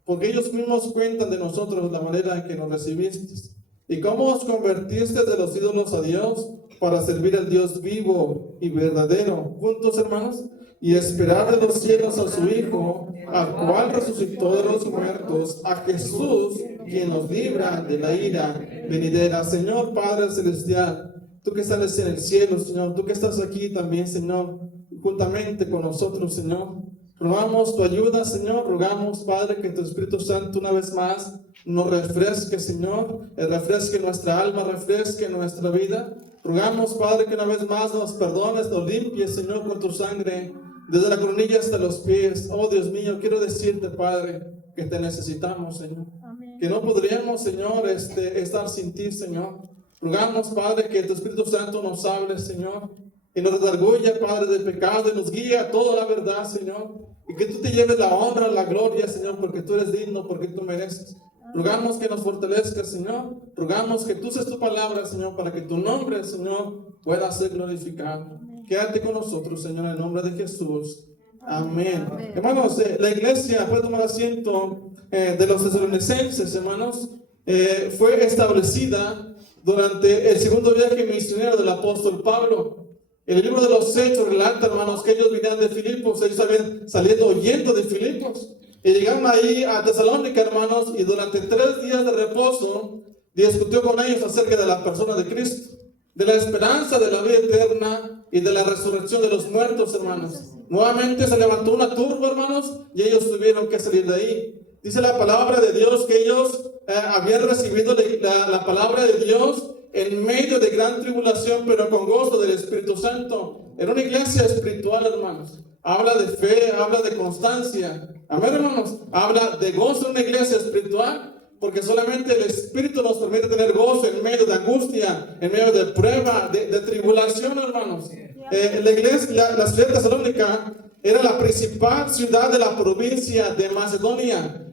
porque ellos mismos cuentan de nosotros la manera en que nos recibisteis, y cómo os convertisteis de los ídolos a Dios, para servir al Dios vivo y verdadero, juntos, hermanos, y esperar de los cielos a su Hijo, al cual resucitó de los muertos, a Jesús, quien nos libra de la ira venidera. Señor Padre Celestial, tú que estás en el cielo, Señor, tú que estás aquí también, Señor, juntamente con nosotros, Señor, rogamos tu ayuda, Señor, rogamos, Padre, que tu Espíritu Santo una vez más nos refresque, Señor, refresque nuestra alma, refresque nuestra vida. Rogamos, Padre, que una vez más nos perdones, nos limpies, Señor, con tu sangre, desde la coronilla hasta los pies. Oh, Dios mío, quiero decirte, Padre, que te necesitamos, Señor. Amén. Que no podríamos, Señor, estar sin ti, Señor. Rogamos, Padre, que tu Espíritu Santo nos hable, Señor, y nos redarguya, Padre, del pecado, y nos guíe a toda la verdad, Señor. Y que tú te lleves la honra, la gloria, Señor, porque tú eres digno, porque tú mereces. Rogamos que nos fortalezcas, Señor. Rogamos que tú uses tu palabra, Señor, para que tu nombre, Señor, pueda ser glorificado. Quédate con nosotros, Señor, en el nombre de Jesús. Amén. Hermanos, la iglesia, puede tomar asiento, de los tesalonicenses, hermanos, fue establecida durante el segundo viaje misionero del apóstol Pablo. En el libro de los Hechos relata, hermanos, que ellos venían de Filipos, ellos habían salido huyendo de Filipos. Y llegaron ahí a Tesalónica, hermanos, y durante 3 días de reposo discutió con ellos acerca de la persona de Cristo, de la esperanza de la vida eterna y de la resurrección de los muertos, hermanos. Nuevamente se levantó una turba, hermanos, y ellos tuvieron que salir de ahí. Dice la palabra de Dios que ellos habían recibido la palabra de Dios en medio de gran tribulación, pero con gozo del Espíritu Santo. Era una iglesia espiritual, hermanos. Habla de fe, habla de constancia. Amén, hermanos. Habla de gozo en una iglesia espiritual, porque solamente el Espíritu nos permite tener gozo en medio de angustia, en medio de prueba, de tribulación, hermanos. La iglesia, la ciudad de Tesalónica era la principal ciudad de la provincia de Macedonia.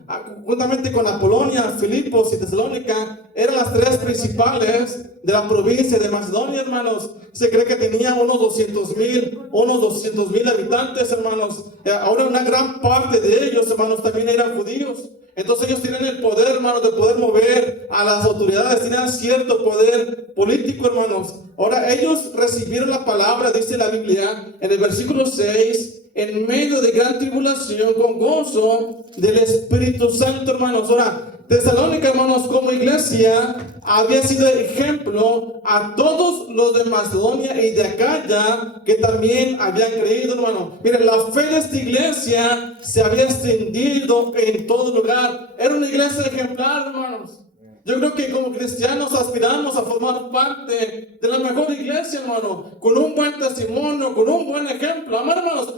Juntamente con Apolonia, Filipos y Tesalónica, eran las tres principales de la provincia de Macedonia, hermanos. Se cree que tenía unos 200,000 habitantes, hermanos. Ahora una gran parte de ellos, hermanos, también eran judíos. Entonces ellos tienen el poder, hermanos, de poder mover a las autoridades, tienen cierto poder político, hermanos. Ahora ellos recibieron la palabra, dice la Biblia, en el versículo 6, en medio de gran tribulación, con gozo del Espíritu Santo, hermanos. Ahora, Tesalónica, hermanos, como iglesia, había sido ejemplo a todos los de Macedonia y de Acaya que también habían creído, hermano. Miren, la fe de esta iglesia se había extendido en todo lugar. Era una iglesia ejemplar, hermanos. Yo creo que como cristianos aspiramos a formar parte de la mejor iglesia, hermano, con un buen testimonio, con un buen ejemplo. Amén, hermanos,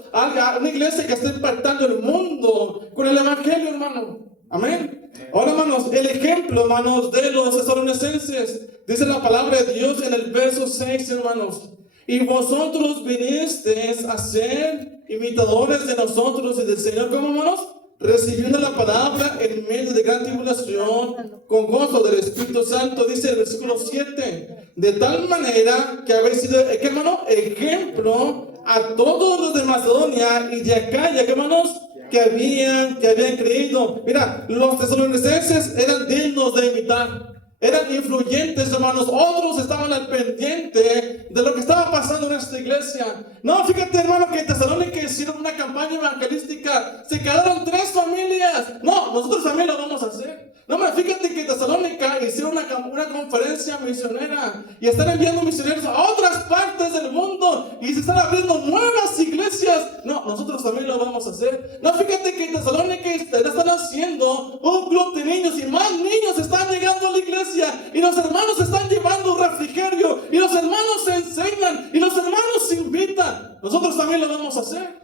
una iglesia que esté impactando el mundo con el evangelio, hermano. Amén. Ahora, hermanos, el ejemplo, hermanos, de los tesalonicenses, dice la palabra de Dios en el verso 6, hermanos. Y vosotros vinisteis a ser imitadores de nosotros y del Señor, ¿cómo, hermanos? Recibiendo la palabra en medio de gran tribulación, con gozo del Espíritu Santo, dice el versículo 7. De tal manera que habéis sido, ¿qué, hermano? Ejemplo a todos los de Macedonia y de Acaya, ¿qué, hermanos? Que habían creído. Mira, los tesalonicenses eran dignos de imitar. Eran influyentes, hermanos. Otros estaban al pendiente de lo que estaba pasando en esta iglesia. No, fíjate, hermano, que en Tesalónica hicieron una campaña evangelística. Se quedaron 3 familias. No, nosotros también lo vamos a hacer. No, fíjate que en Tesalónica hicieron una conferencia misionera y están enviando misioneros a otras partes del mundo y se están abriendo nuevas iglesias. No, nosotros también lo vamos a hacer. No, fíjate que en Tesalónica están haciendo un club de niños y más niños están llegando a la iglesia y los hermanos están llevando refrigerio y los hermanos se enseñan y los hermanos se invitan. Nosotros también lo vamos a hacer.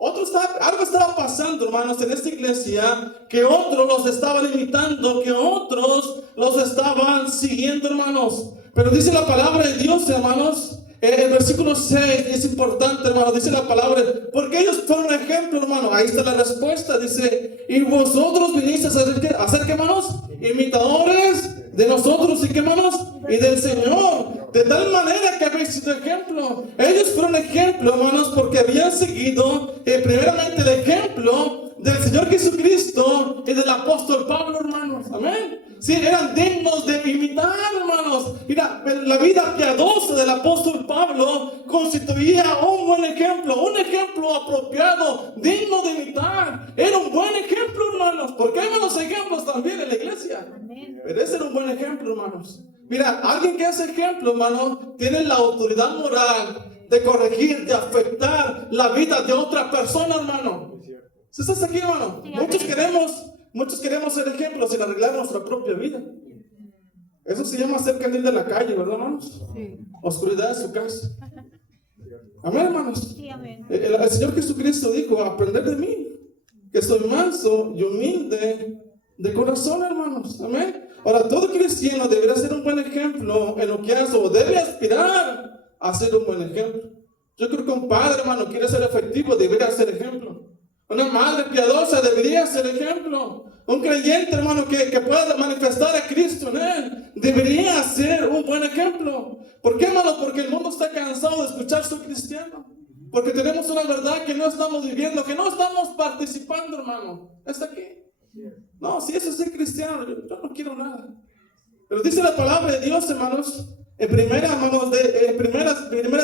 Algo estaba pasando, hermanos, en esta iglesia, que otros los estaban imitando, que otros los estaban siguiendo, hermanos. Pero dice la palabra de Dios, hermanos, el versículo 6 es importante, hermano. Dice la palabra, porque ellos fueron un ejemplo, hermano. Ahí está la respuesta, dice, y vosotros vinisteis a ser, ¿qué, hermanos? Imitadores de nosotros, ¿y qué, hermanos? Y del Señor. De tal manera que habéis sido ejemplo. Ellos fueron ejemplo, hermanos, porque habían seguido primeramente el ejemplo del Señor Jesucristo y del apóstol Pablo, hermanos. Amén. Sí, eran dignos de imitar, hermanos. Mira, la vida piadosa del apóstol Pablo constituía un buen ejemplo, un ejemplo apropiado, digno de imitar. Era un buen ejemplo, hermanos, porque hay malos ejemplos también en la iglesia. Pero ese era un buen ejemplo, hermanos. Mira, alguien que es ejemplo, hermano, tiene la autoridad moral de corregir, de afectar la vida de otra persona, hermano. ¿Sí estás aquí, hermano? Muchos queremos ser ejemplos sin arreglar nuestra propia vida. Eso se llama ser candil de la calle, ¿verdad, hermanos? Sí. Oscuridad en su casa. Amén, hermanos. Sí, amén. El Señor Jesucristo dijo, aprended de mí, que soy manso y humilde de corazón, hermanos. Amén. Ahora, todo cristiano debería ser un buen ejemplo en lo que hace, o debe aspirar a ser un buen ejemplo. Yo creo que un padre, hermano, quiere ser efectivo, debería ser ejemplo. Una madre piadosa debería ser ejemplo. Un creyente, hermano, que pueda manifestar a Cristo en él, debería ser un buen ejemplo. ¿Por qué, hermano? Porque el mundo está cansado de escuchar soy cristiano. Porque tenemos una verdad que no estamos viviendo, que no estamos participando, hermano. Está aquí. No, si eso es ser cristiano, yo no quiero nada. Pero dice la palabra de Dios, hermanos, en primera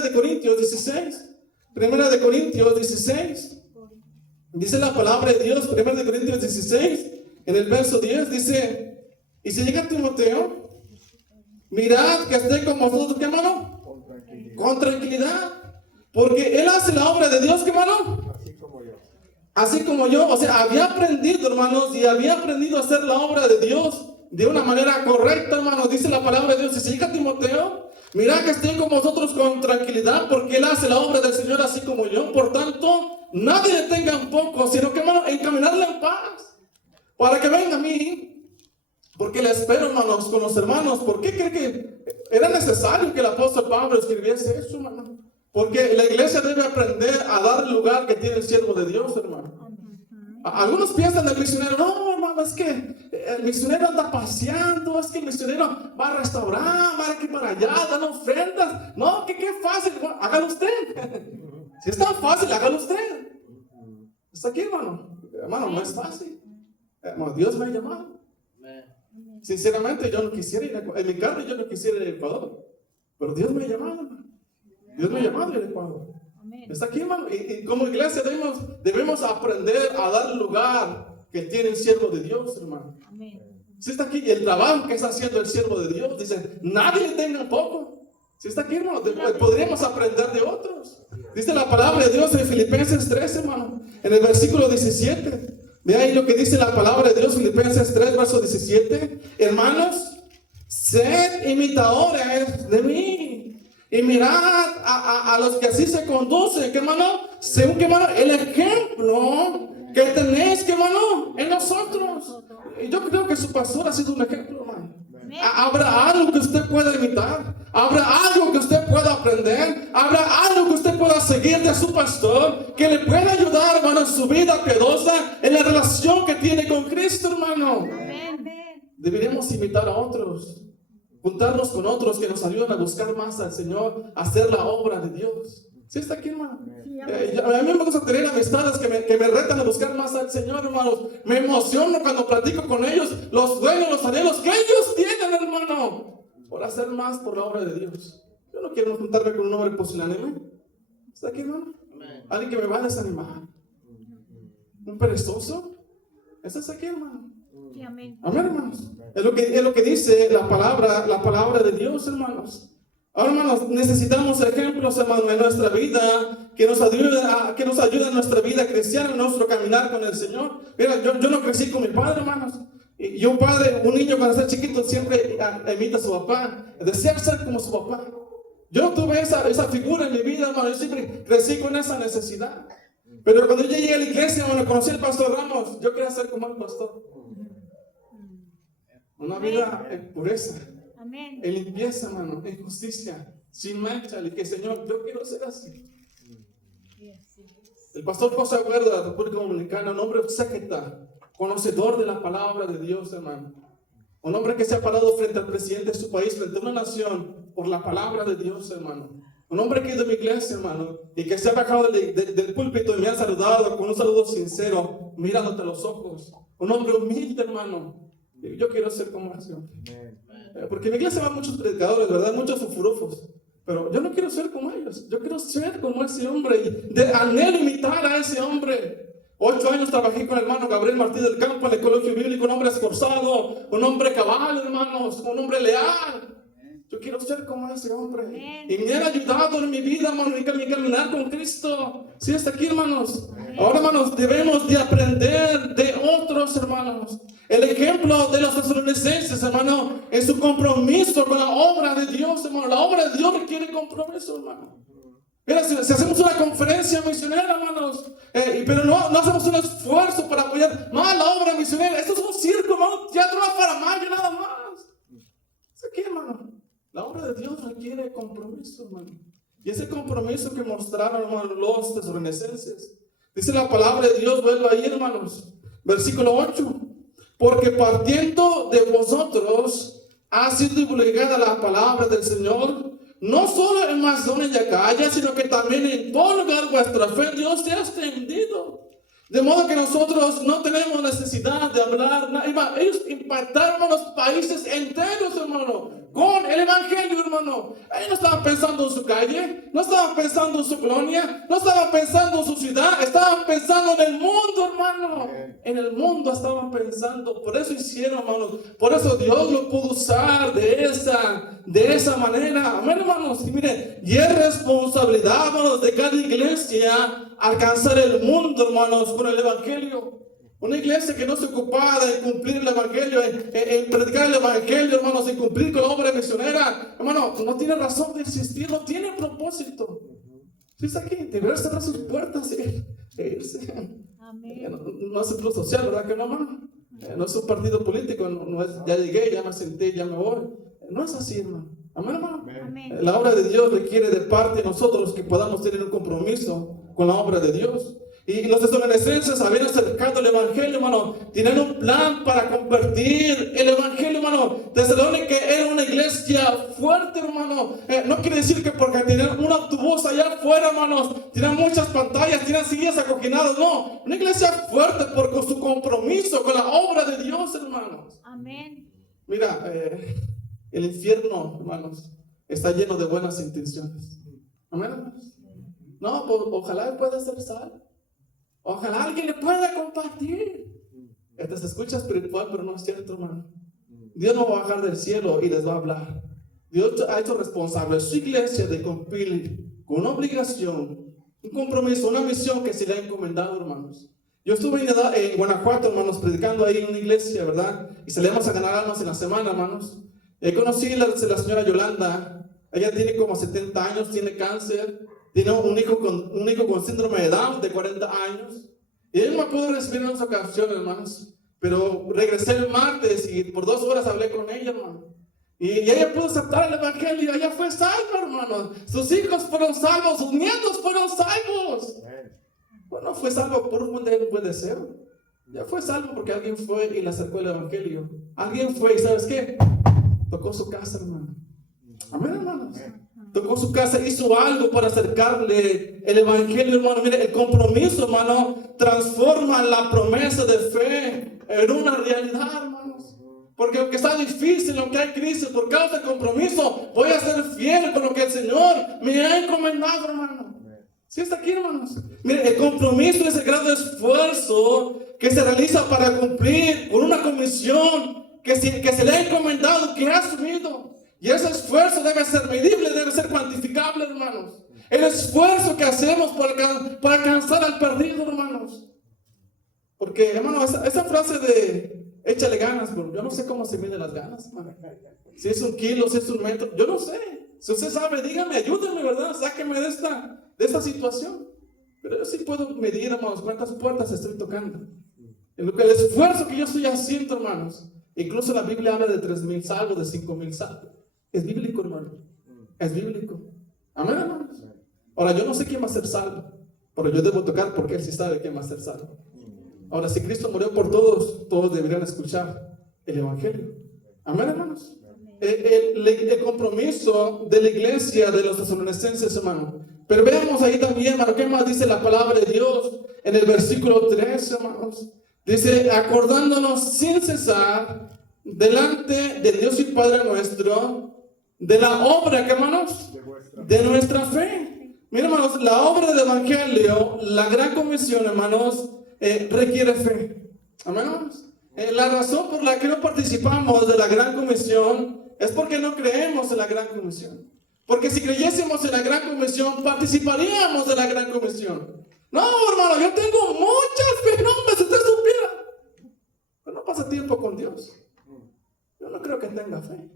de Corintios 16. Primera de Corintios 16. Dice la palabra de Dios, primera de Corintios 16, en el verso 10, dice, y si llega Timoteo, mirad que esté con vosotros, ¿qué, hermano? Con tranquilidad. Porque él hace la obra de Dios, ¿qué, hermano? Así como yo, o sea, había aprendido, hermanos, y había aprendido a hacer la obra de Dios de una manera correcta, hermanos. Dice la palabra de Dios, y si llega Timoteo, mirad que esté con vosotros con tranquilidad, porque él hace la obra del Señor así como yo. Por tanto, nadie le tenga un poco, sino que, hermano, encaminarle en paz, para que venga a mí Porque le espero, hermanos, con los hermanos. ¿Por qué cree que era necesario que el apóstol Pablo escribiese eso, hermano? Porque la iglesia debe aprender a dar el lugar que tiene el siervo de Dios, hermano. Algunos piensan del misionero, no, hermano, es que el misionero anda paseando, es que el misionero va a restaurar, va de aquí para allá, dan ofrendas. No, que qué fácil, bueno, hágalo usted. Si es tan fácil, hágalo usted. Está aquí, hermano. Hermano, no es fácil. Hermano, Dios me ha llamado. Sinceramente, yo no quisiera ir en mi carro, yo no quisiera ir a Ecuador. Pero Dios me ha llamado, hermano. Dios me ha llamado a ir a Ecuador. Está aquí, hermano. Y como iglesia debemos aprender a dar el lugar que tiene el siervo de Dios, hermano. Si está aquí, el trabajo que está haciendo el siervo de Dios, dice, nadie tenga poco. Si está aquí, hermano, podríamos aprender de otros. Dice la palabra de Dios en Filipenses 3, hermano, en el versículo 17. Ve ahí lo que dice la palabra de Dios, Filipenses 3, verso 17. Hermanos, sed imitadores de mí. Y mirad a los que así se conducen, que hermano, según que hermano, el ejemplo que tenéis, que hermano, en nosotros. Y yo creo que su pastor ha sido un ejemplo, hermano. Habrá algo que usted pueda imitar, habrá algo que usted pueda aprender, habrá algo que usted pueda seguir de su pastor, que le pueda ayudar, hermano, en su vida piadosa, en la relación que tiene con Cristo, hermano. Deberíamos imitar a otros, juntarnos con otros que nos ayuden a buscar más al Señor, a hacer la obra de Dios. ¿Sí está aquí, hermano? A mí me gusta tener amistades que me retan a buscar más al Señor, hermanos. Me emociono cuando platico con ellos, los sueños, los anhelos que ellos tienen, hermano, por hacer más por la obra de Dios. Yo no quiero juntarme con un hombre pusilánime. ¿Está aquí, hermano? Alguien que me va a desanimar. ¿Un perezoso? ¿Eso está aquí, hermano? Amén, hermanos. Es lo que dice la palabra de Dios, hermanos. Ahora, hermanos, necesitamos ejemplos, hermanos, en nuestra vida que nos ayuden en nuestra vida cristiana, en nuestro caminar con el Señor. Mira, yo no crecí con mi padre, hermanos. Y un niño cuando está chiquito siempre imita a su papá, desea ser como su papá. Yo no tuve esa figura en mi vida, hermano. Yo siempre crecí con esa necesidad. Pero cuando yo llegué a la iglesia, hermano, conocí al pastor Ramos, yo quería ser como el pastor. Una vida en pureza, en limpieza, hermano, en justicia, sin mancha. Le dije, Señor, yo quiero ser así. El pastor José Agüero de la República Dominicana, un hombre obséqueta, conocedor de la palabra de Dios, hermano. Un hombre que se ha parado frente al presidente de su país, frente a una nación, por la palabra de Dios, hermano. Un hombre que ha ido a mi iglesia, hermano, y que se ha bajado del púlpito y me ha saludado con un saludo sincero, mirándote a los ojos. Un hombre humilde, hermano. Yo quiero ser como ese hombre. Porque en mi iglesia van muchos predicadores, ¿verdad? Muchos fufurufos. Pero yo no quiero ser como ellos. Yo quiero ser como ese hombre. Anhelo imitar a ese hombre. 8 años trabajé con el hermano Gabriel Martí del Campo en el colegio bíblico. Un hombre esforzado, un hombre cabal, hermanos, un hombre leal. Yo quiero ser como ese hombre. Y me han ayudado en mi vida, hermano, en mi caminar con Cristo. Sí, está aquí, hermanos. Ahora, hermanos, debemos de aprender de otros, hermanos. El ejemplo de los tesalonicenses, hermano, es su compromiso con la obra de Dios, hermano. La obra de Dios requiere compromiso, hermano. Mira, si hacemos una conferencia misionera, hermanos, pero no hacemos un esfuerzo para apoyar más la obra misionera. Esto es un circo, hermano, teatro para mayo, nada más. Es aquí, hermano. La obra de Dios requiere compromiso, hermano. Y ese compromiso que mostraron, hermano, los tesalonicenses. Dice la palabra de Dios, vuelvo ahí, hermanos. Versículo 8. Porque partiendo de vosotros ha sido divulgada la palabra del Señor, no solo en Macedonia y Acaya, sino que también en todo lugar vuestra fe Dios se ha extendido. De modo que nosotros no tenemos necesidad de hablar nada. Ellos impactaron a los países enteros, hermano, con el evangelio, hermano. Ellos no estaban pensando en su calle, no estaban pensando en su colonia, no estaban pensando en su ciudad, estaban pensando en el mundo, hermano. En el mundo estaban pensando. Por eso hicieron, hermanos. Por eso Dios lo pudo usar de esa manera. Amén, hermanos. Y miren, y es responsabilidad, hermanos, de cada iglesia alcanzar el mundo, hermanos, con el evangelio. Una iglesia que no se ocupara de cumplir el evangelio, en predicar el evangelio, hermanos, en cumplir con la obra misionera, hermano, no tiene razón de existir, no tiene propósito. Si está aquí, debería cerrar sus puertas e irse. No es centro social, ¿verdad que no, hermano? No es un partido político, no es ya llegué, ya me senté, ya me voy. No es así, hermano. Amén, hermano. Amén. La obra de Dios requiere de parte de nosotros que podamos tener un compromiso con la obra de Dios. Y los tesalonicenses habían acercado el Evangelio, hermano. Tenían un plan para compartir el Evangelio, hermano. Tesalónica era una iglesia fuerte, hermano. No quiere decir que porque tenían un autobús allá afuera, hermanos, tenían muchas pantallas, tenían sillas acoginadas. No, una iglesia fuerte por su compromiso con la obra de Dios, hermanos. Amén. Mira, el infierno, hermanos, está lleno de buenas intenciones. Amén, hermanos. No, pues, ojalá pueda ser salvo. Ojalá alguien le pueda compartir. Esto se escucha espiritual, pero no es cierto, hermano. Dios no va a bajar del cielo y les va a hablar. Dios ha hecho responsable a su iglesia de cumplir con una obligación, un compromiso, una misión que se le ha encomendado, hermanos. Yo estuve en Guanajuato, hermanos, predicando ahí en una iglesia, ¿verdad? Y salíamos a ganar almas en la semana, hermanos. Conocí a la señora Yolanda. Ella tiene como 70 años, tiene cáncer. Tiene un hijo con síndrome de Down de 40 años. Y él me pudo recibir en esa ocasión, hermanos. Pero regresé el martes y por 2 horas hablé con ella, hermano. Y ella pudo aceptar el evangelio. Ella fue salva, hermano. Sus hijos fueron salvos, sus nietos fueron salvos. Bueno, fue salvo por un buen deseo. Ya fue salvo porque alguien fue y le acercó el evangelio. Alguien fue y ¿sabes qué? Tocó su casa, hermano. Amén, hermanos. Tocó su casa, hizo algo para acercarle el evangelio, hermano. Mire, el compromiso, hermano, transforma la promesa de fe en una realidad, hermanos. Porque aunque está difícil, aunque hay crisis, por causa del compromiso, voy a ser fiel con lo que el Señor me ha encomendado, hermano. ¿Sí está aquí, hermanos? Mire, el compromiso es el grado de esfuerzo que se realiza para cumplir con una comisión que se le ha encomendado, que ha asumido. Y ese esfuerzo debe ser medible, debe ser cuantificable, hermanos. El esfuerzo que hacemos para alcanzar al perdido, hermanos. Porque, hermano, esa frase de échale ganas, pero yo no sé cómo se miden las ganas, hermano. Si es 1 kilo, si es 1 metro, yo no sé. Si usted sabe, dígame, ayúdeme, ¿verdad? Sáqueme de esta situación. Pero yo sí puedo medir, hermanos, cuántas puertas estoy tocando. El esfuerzo que yo estoy haciendo, hermanos. Incluso la Biblia habla de 3,000 salvos, de 5,000 salvos. Es bíblico, hermano. Es bíblico. Amén, hermanos. Ahora, yo no sé quién va a ser salvo, pero yo debo tocar porque Él sí sabe quién va a ser salvo. Ahora, si Cristo murió por todos, todos deberían escuchar el Evangelio. Amén, hermanos. El compromiso de la iglesia de los tesalonicenses, hermano. Pero veamos ahí también, hermano, ¿qué más dice la palabra de Dios? En el versículo 3, hermanos. Dice, acordándonos sin cesar delante de Dios y Padre nuestro, de la obra, ¿qué, hermanos? De nuestra fe. Miren, hermanos, la obra del evangelio, la gran comisión, hermanos, requiere fe. Amén, hermanos. La razón por la que no participamos de la gran comisión es porque no creemos en la gran comisión. Porque si creyésemos en la gran comisión, participaríamos de la gran comisión. No, hermano, yo tengo mucha fe, no, si usted supiera. Pero no pasa tiempo con Dios. Yo no creo que tenga fe.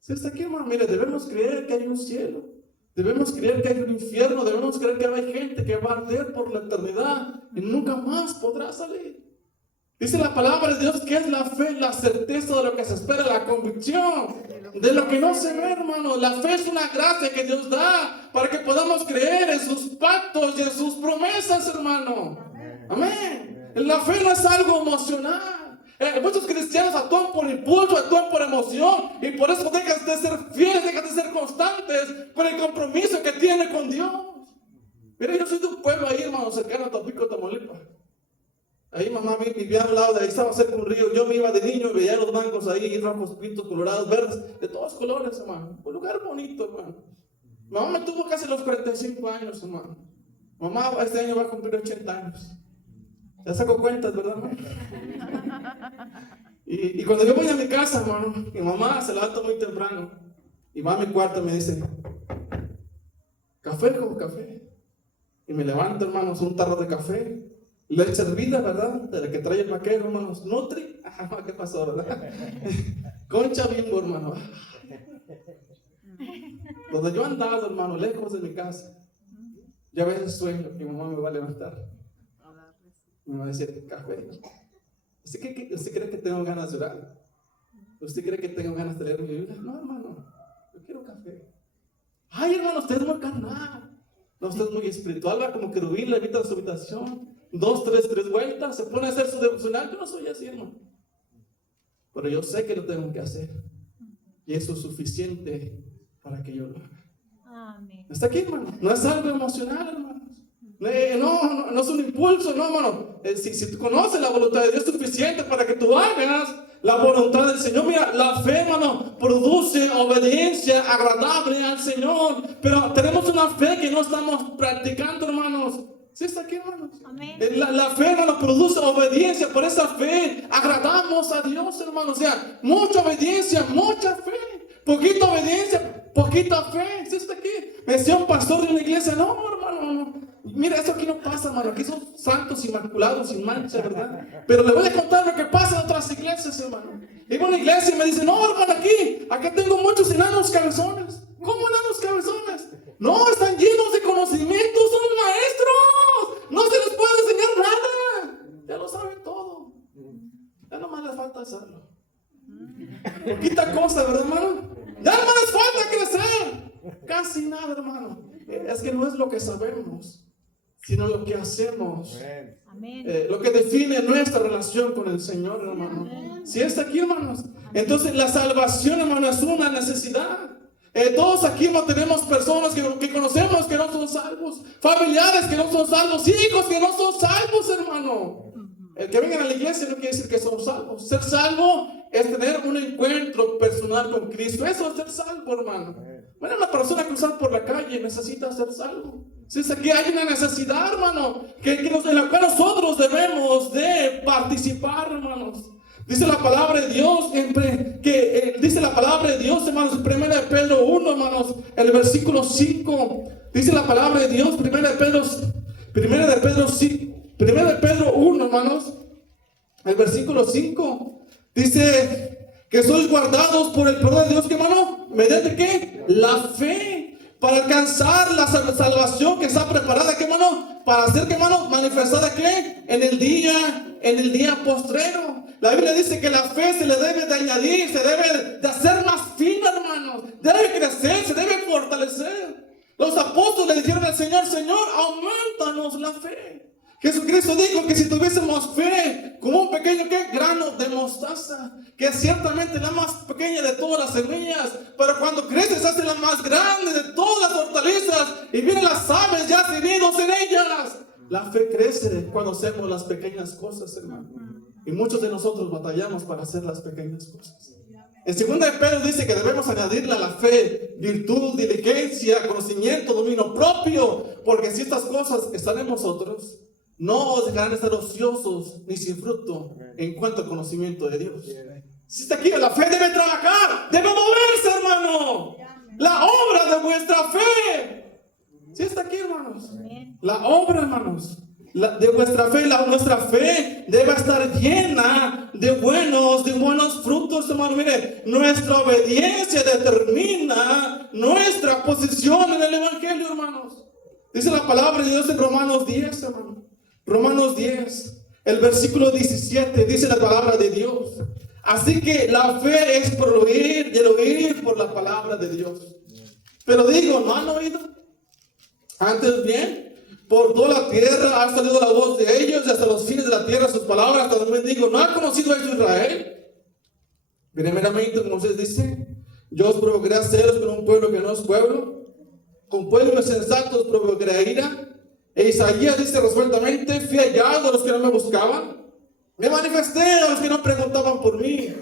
Si está aquí, hermano, mire, debemos creer que hay un cielo. Debemos creer que hay un infierno. Debemos creer que hay gente que va a arder por la eternidad y nunca más podrá salir. Dice la palabra de Dios que es la fe, la certeza de lo que se espera, la convicción de lo que no se ve, hermano. La fe es una gracia que Dios da para que podamos creer en sus pactos y en sus promesas, hermano. Amén. La fe no es algo emocional. Muchos cristianos actúan por impulso, actúan por emoción, y por eso dejan de ser fieles, dejan de ser constantes con el compromiso que tienen con Dios. Mira, yo soy de un pueblo ahí, hermano, cercano a Tampico, Tamaulipas. Ahí mamá vivía al lado, de ahí estaba cerca un río. Yo me iba de niño y veía los bancos ahí, rojos, pintos, colorados, verdes, de todos colores, hermano. Un lugar bonito, hermano. Mamá me tuvo casi los 45 años, hermano. Mamá este año va a cumplir 80 años. Ya saco cuentas, ¿verdad, hermano? Y cuando yo voy a mi casa, hermano, mi mamá se levanta muy temprano y va a mi cuarto y me dice, café, como café. Y me levanto, hermanos, un tarro de café. Leche hervida, ¿verdad? De la que trae el vaquero, hermanos. Nutri. ¿Qué pasó, verdad? Concha Bimbo, hermano. Donde yo he andado, hermano, lejos de mi casa. Yo a veces sueño que mi mamá me va a levantar. Me va a decir, café. ¿Usted cree que tengo ganas de orar? ¿Usted cree que tengo ganas de leer mi Biblia? No, hermano, yo quiero café. Ay, hermano, usted es muy carnal. No, usted es muy espiritual, va como querubín, le invita a su habitación, 2, 3 vueltas, se pone a hacer su devocional. Yo no soy así, hermano. Pero yo sé que lo tengo que hacer. Y eso es suficiente para que yo lo haga. Amén. ¿Está aquí, hermano? No es algo emocional, hermanos. No es un impulso, no, hermano. Si tú conoces la voluntad de Dios, es suficiente para que tú hagas la voluntad del Señor. Mira, la fe, hermano, produce obediencia agradable al Señor. Pero tenemos una fe que no estamos practicando, hermanos. ¿Sí está aquí, hermanos? Amén. La fe, hermano, produce obediencia. Por esa fe agradamos a Dios, hermano. O sea, mucha obediencia, mucha fe. Poquita obediencia, poquita fe. ¿Sí está aquí? Me decía un pastor de una iglesia, no, hermano, no. Mira, eso aquí no pasa, hermano. Aquí son santos, inmaculados, sin mancha, ¿verdad? Pero le voy a contar lo que pasa en otras iglesias, hermano. Iba a una iglesia y me dice, no, hermano, aquí tengo muchos enanos cabezones. ¿Cómo enanos cabezones? No, están llenos de conocimientos, son maestros. No se les puede enseñar nada. Ya lo saben todo. Ya nomás les falta hacerlo. Poquita cosa, ¿verdad, hermano? Ya nomás les falta crecer. Casi nada, hermano. Es que no es lo que sabemos, sino lo que hacemos. Amén. Lo que define nuestra relación con el Señor, hermano. Si está aquí, hermanos. Entonces la salvación, hermano, es una necesidad. Todos aquí no tenemos personas que conocemos que no son salvos, familiares que no son salvos, hijos que no son salvos, hermano. El que vengan a la iglesia no quiere decir que son salvos. Ser salvo es tener un encuentro personal con Cristo. Eso es ser salvo, hermano. Bueno, una persona cruzar por la calle necesita ser salvo. Si es aquí hay una necesidad, hermano, en la cual nosotros debemos de participar, hermanos. Dice la palabra de Dios, dice la palabra de Dios, hermanos, en 1 de Pedro 1, hermanos, el versículo 5. Dice la palabra de Dios, 1 de Pedro 1, hermanos, el versículo 5. Dice que sois guardados por el poder de Dios, ¿qué, hermano? ¿Mediante qué? La fe, para alcanzar la salvación que está preparada, ¿qué, hermano? Para ser, ¿qué, hermano? Manifestada, ¿qué? En el día postrero. La Biblia dice que la fe se le debe de añadir, se debe de hacer más fina, hermanos. Debe crecer, se debe fortalecer. Los apóstoles le dijeron al Señor, Señor, aumentanos la fe. Jesucristo dijo que si tuviésemos fe como un pequeño grano de mostaza, que es ciertamente la más pequeña de todas las semillas, pero cuando crece se hace la más grande de todas las hortalizas y vienen las aves ya servidos en ellas. La fe crece cuando hacemos las pequeñas cosas, hermano. Y muchos de nosotros batallamos para hacer las pequeñas cosas. En 2 de Pedro dice que debemos añadirle a la fe virtud, diligencia, conocimiento, dominio propio, porque si estas cosas están en nosotros, no os dejarán de estar ociosos ni sin fruto en cuanto al conocimiento de Dios. Si está aquí, la fe debe trabajar, debe moverse, hermano. La obra de vuestra fe. Si está aquí, hermanos. La obra, hermanos, de vuestra fe, nuestra fe debe estar llena de buenos frutos, hermano. Mire, nuestra obediencia determina nuestra posición en el Evangelio, hermanos. Dice la palabra de Dios en Romanos 10, hermano. Romanos 10, el versículo 17, dice la palabra de Dios. Así que la fe es por oír y el oír por la palabra de Dios. Pero digo, ¿no han oído? Antes bien, por toda la tierra ha salido la voz de ellos y hasta los fines de la tierra sus palabras. También digo, ¿no ha conocido a Israel? Primeramente, como Moisés dice, yo os provocaré a celos con un pueblo que no es pueblo, con pueblos insensatos provocaré ira. E Isaías dice resueltamente, fui hallado a los que no me buscaban, me manifesté a los que no preguntaban por mí.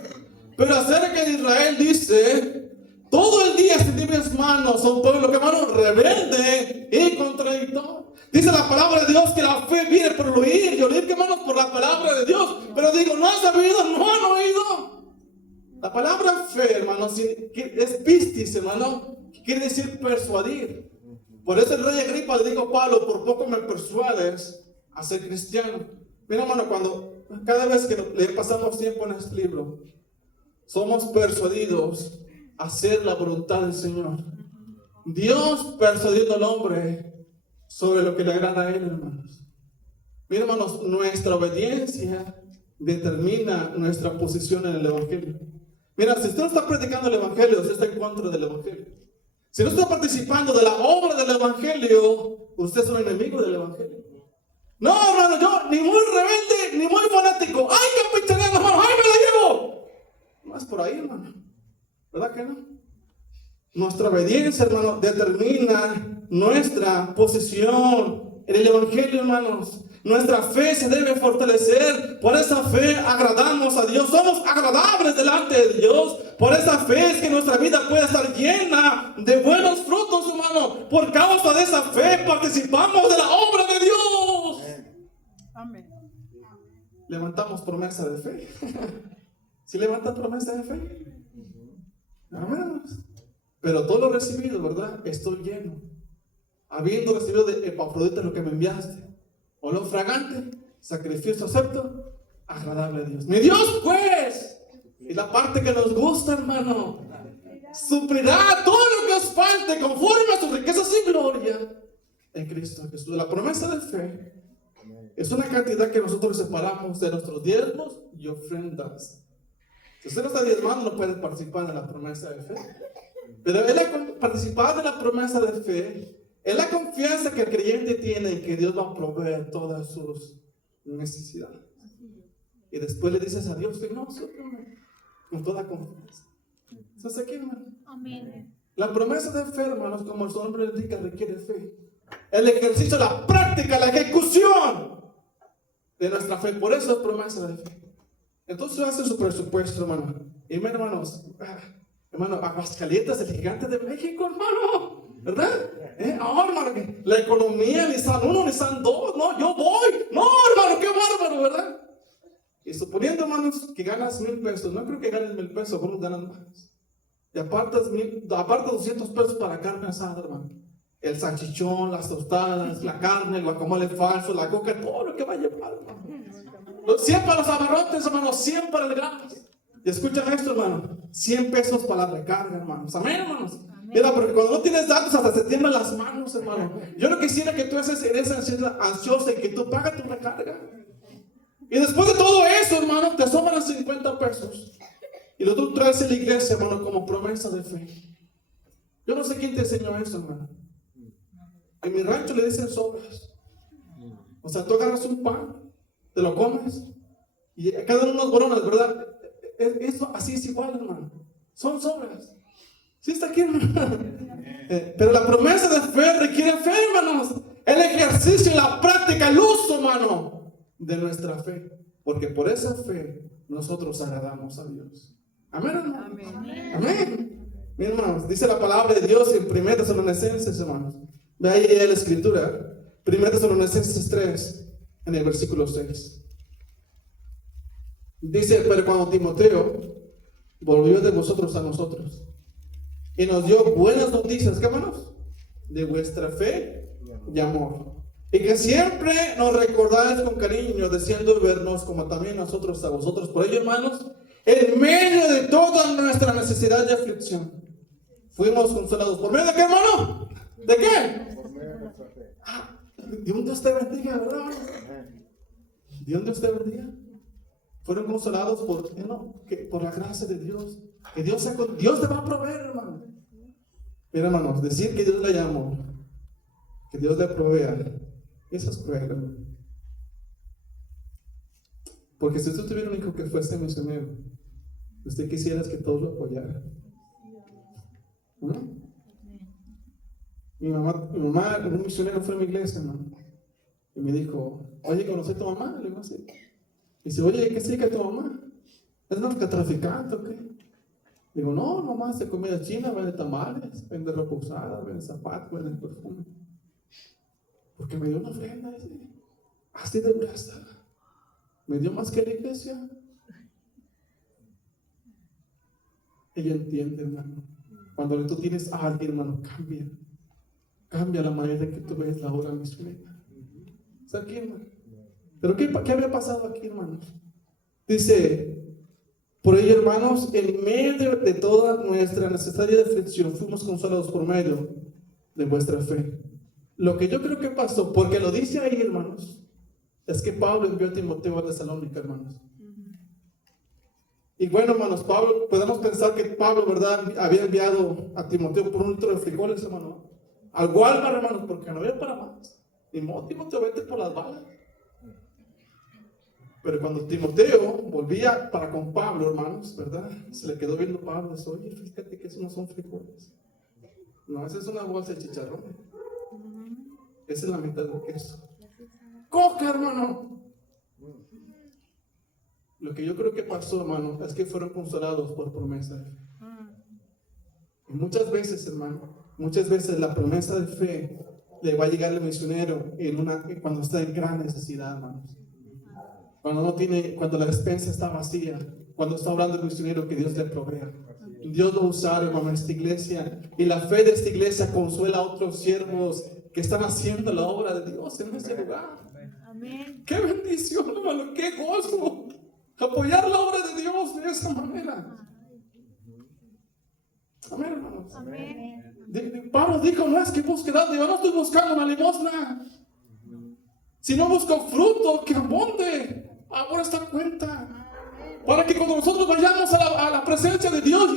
Pero acerca de Israel dice, todo el día extendí mis manos a un pueblo que, hermano, rebelde y contradictor. Dice la palabra de Dios que la fe viene por el oír y oír, hermano, por la palabra de Dios. Pero digo, ¿no han sabido? ¿No han oído? La palabra fe, hermano, es pistis, hermano, que quiere decir persuadir. Por eso el rey Agripa le dijo a Pablo, por poco me persuades a ser cristiano. Mira, hermano, cada vez que le pasamos tiempo en este libro, somos persuadidos a hacer la voluntad del Señor. Dios persuadiendo al hombre sobre lo que le agrada a él, hermanos. Mira, hermanos, nuestra obediencia determina nuestra posición en el Evangelio. Mira, si usted no está predicando el Evangelio, usted está en contra del Evangelio. Si no está participando de la obra del Evangelio, usted es un enemigo del Evangelio. No, hermano, yo ni muy rebelde, ni muy fanático. ¡Ay, campechanero, hermano! ¡Ay, me la llevo! No es por ahí, hermano. ¿Verdad que no? Nuestra obediencia, hermano, determina nuestra posición en el Evangelio, hermanos. Nuestra fe se debe fortalecer. Por esa fe agradamos a Dios. Somos agradables delante de Dios. Por esa fe es que nuestra vida puede estar llena de buenos frutos, hermano. Por causa de esa fe participamos de la obra de Dios. Amén. Levantamos promesa de fe. ¿Sí levantan promesa de fe? Amén. Pero todo lo recibido, ¿verdad? Estoy lleno. Habiendo recibido de Epafrodita lo que me enviaste. Olor fragante, sacrificio acepto, agradable a Dios. Mi Dios, pues, y la parte que nos gusta, hermano, suplirá todo lo que os falte conforme a sus riquezas y gloria en Cristo Jesús. La promesa de fe es una cantidad que nosotros separamos de nuestros diezmos y ofrendas. Si usted no está diezmando, no puede participar de la promesa de fe. Pero él participar de la promesa de fe es la confianza que el creyente tiene en que Dios va a proveer todas sus necesidades. Y después le dices a Dios, no, con toda confianza. ¿Estás aquí, hermano? Amén. La promesa de fe, hermanos, como su nombre le indica, requiere fe. El ejercicio, la práctica, la ejecución de nuestra fe. Por eso es promesa de fe. Entonces hace su presupuesto, hermano. Y hermanos, hermano, Aguascalientes, el gigante de México, hermano. ¿Verdad? Ahora, hermano, que la economía, ni San 1, ni San 2, no, yo voy. No, hermano, qué bárbaro, ¿verdad? Y suponiendo, hermanos, que ganas 1,000 pesos, no creo que ganes 1,000 pesos, algunos ganan más. Y apartas 200 pesos para carne asada, hermano. El salchichón, las tostadas, la carne, el guacamole falso, la coca, todo lo que va a llevar, hermano. 100 para los abarrotes, hermano, 100 para el gas. Y escuchen esto, hermano, 100 pesos para la recarga, hermanos. Amén, hermanos. Mira, porque cuando no tienes datos hasta se tiemblan las manos, hermano. Yo no quisiera que tú eres ansiosa y que tú pagas tu recarga. Y después de todo eso, hermano, te sobran 50 pesos. Y lo tú traes a la iglesia, hermano, como promesa de fe. Yo no sé quién te enseñó eso, hermano. En mi rancho le dicen sobras. O sea, tú agarras un pan, te lo comes, y cada uno unos boronas, ¿verdad? Eso así es igual, hermano. Son sobras. ¿Sí está aquí, hermano? Pero la promesa de fe requiere fe, hermanos. El ejercicio, la práctica, el uso, hermano, de nuestra fe. Porque por esa fe nosotros agradamos a Dios. Amén, hermano. Amén. Amén. Mis hermanos, dice la palabra de Dios en 1 Tesalonicenses, hermanos. Ve ahí la escritura. 1 Tesalonicenses 3, en el versículo 6. Dice, pero cuando Timoteo volvió de vosotros a nosotros y nos dio buenas noticias, ¿qué, hermanos? De vuestra fe y amor. Y que siempre nos recordáis con cariño, deseando vernos como también nosotros a vosotros. Por ello, hermanos, en medio de toda nuestra necesidad y aflicción, fuimos consolados. ¿Por medio de qué, hermano? ¿De qué? Por medio de nuestra fe. Dios te bendiga, ¿verdad? Dios te bendiga. Fueron consolados por la gracia de Dios. Que Dios te va a proveer, hermano. Mira, hermanos, decir que Dios le llamó, que Dios le provea, eso es cruel, hermano. Porque si usted tuviera un hijo que fuese misionero, usted quisiera que todos lo apoyaran. ¿No? Mi mamá, un misionero fue a mi iglesia, hermano. Y me dijo, oye, ¿conocí a tu mamá? Le digo así. Y dice, oye, ¿qué sigue tu mamá? ¿Es narcotraficante o qué? Digo, no, mamá hace comida china, vende tamales, vende reposadas, vende zapatos, vende perfume. Porque me dio una ofrenda así de gruesa. Me dio más que la iglesia. Ella entiende, hermano. Cuando tú tienes a alguien, hermano, cambia la manera en que tú ves la obra misionera. ¿Está aquí, hermano? Pero ¿qué había pasado aquí, hermanos? Dice, por ello, hermanos, en medio de toda nuestra necesidad de aflicción, fuimos consolados por medio de vuestra fe. Lo que yo creo que pasó, porque lo dice ahí, hermanos, es que Pablo envió a Timoteo a Tesalónica, hermanos. Y bueno, hermanos, Pablo, podemos pensar que Pablo, ¿verdad?, había enviado a Timoteo por un litro de frijoles, hermano, al Walmart, hermanos, porque no había para más. Ni modo, Timoteo, vete por las balas. Pero cuando Timoteo volvía para con Pablo, hermanos, ¿verdad?, se le quedó viendo Pablo y dice, oye, fíjate que esos no son frijoles. No, esa es una bolsa de chicharrón. Esa es la mitad del queso. Coca, hermano. Lo que yo creo que pasó, hermano, es que fueron consolados por promesa de fe. Y muchas veces, hermano, muchas veces la promesa de fe le va a llegar al misionero cuando está en gran necesidad, hermanos. Cuando la despensa está vacía, cuando está orando el misionero, que Dios le provea. Dios lo va a usar, hermano, en esta iglesia. Y la fe de esta iglesia consuela a otros siervos que están haciendo la obra de Dios en ese lugar. Amén. ¡Qué bendición, hermano! ¡Qué gozo! Apoyar la obra de Dios de esa manera. Amén, hermanos. Amén. Pablo dijo, no es que busque dando, yo no estoy buscando una limosna. Si no busco fruto que abunde, ahora está cuenta. Para que cuando nosotros vayamos a la presencia de Dios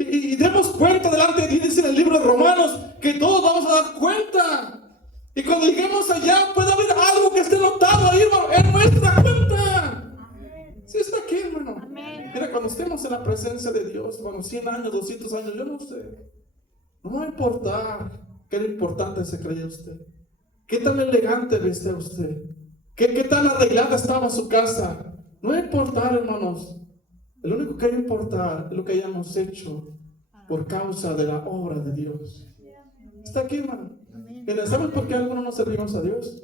y demos cuenta delante de Dios, dice en el libro de Romanos, que todos vamos a dar cuenta. Y cuando lleguemos allá, puede haber algo que esté notado ahí, hermano, en nuestra cuenta. Sí, está aquí, hermano. Amén. Mira, cuando estemos en la presencia de Dios, hermano, 100 años, 200 años, yo no sé. No va a importar qué importante se creía usted. ¿Qué tan elegante vestía usted? ¿Qué tan arreglada estaba su casa? No va a importar, hermanos. Lo único que va a importar es lo que hayamos hecho por causa de la obra de Dios. Está aquí, hermano. Mira, ¿saben por qué algunos no servimos a Dios?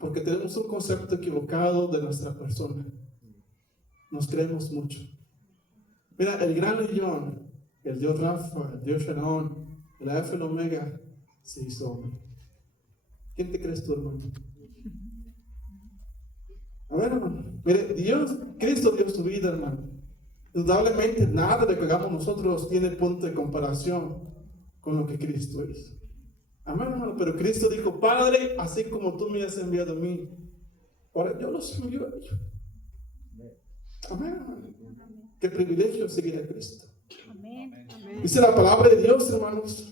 Porque tenemos un concepto equivocado de nuestra persona. Nos creemos mucho. Mira, el gran león, el Dios Rafa, el Dios Sharon, el Alfa y el Omega, se hizo hombre. ¿Quién te crees tú, hermano? A ver, hermano. Mire, Cristo dio su vida, hermano. Indudablemente nada de lo que hagamos nosotros tiene punto de comparación con lo que Cristo hizo. Amén, hermano. Pero Cristo dijo, Padre, así como tú me has enviado a mí, ahora yo los envío a ellos. Amén, hermano. Qué privilegio seguir a Cristo. Amén. Dice la palabra de Dios, hermanos,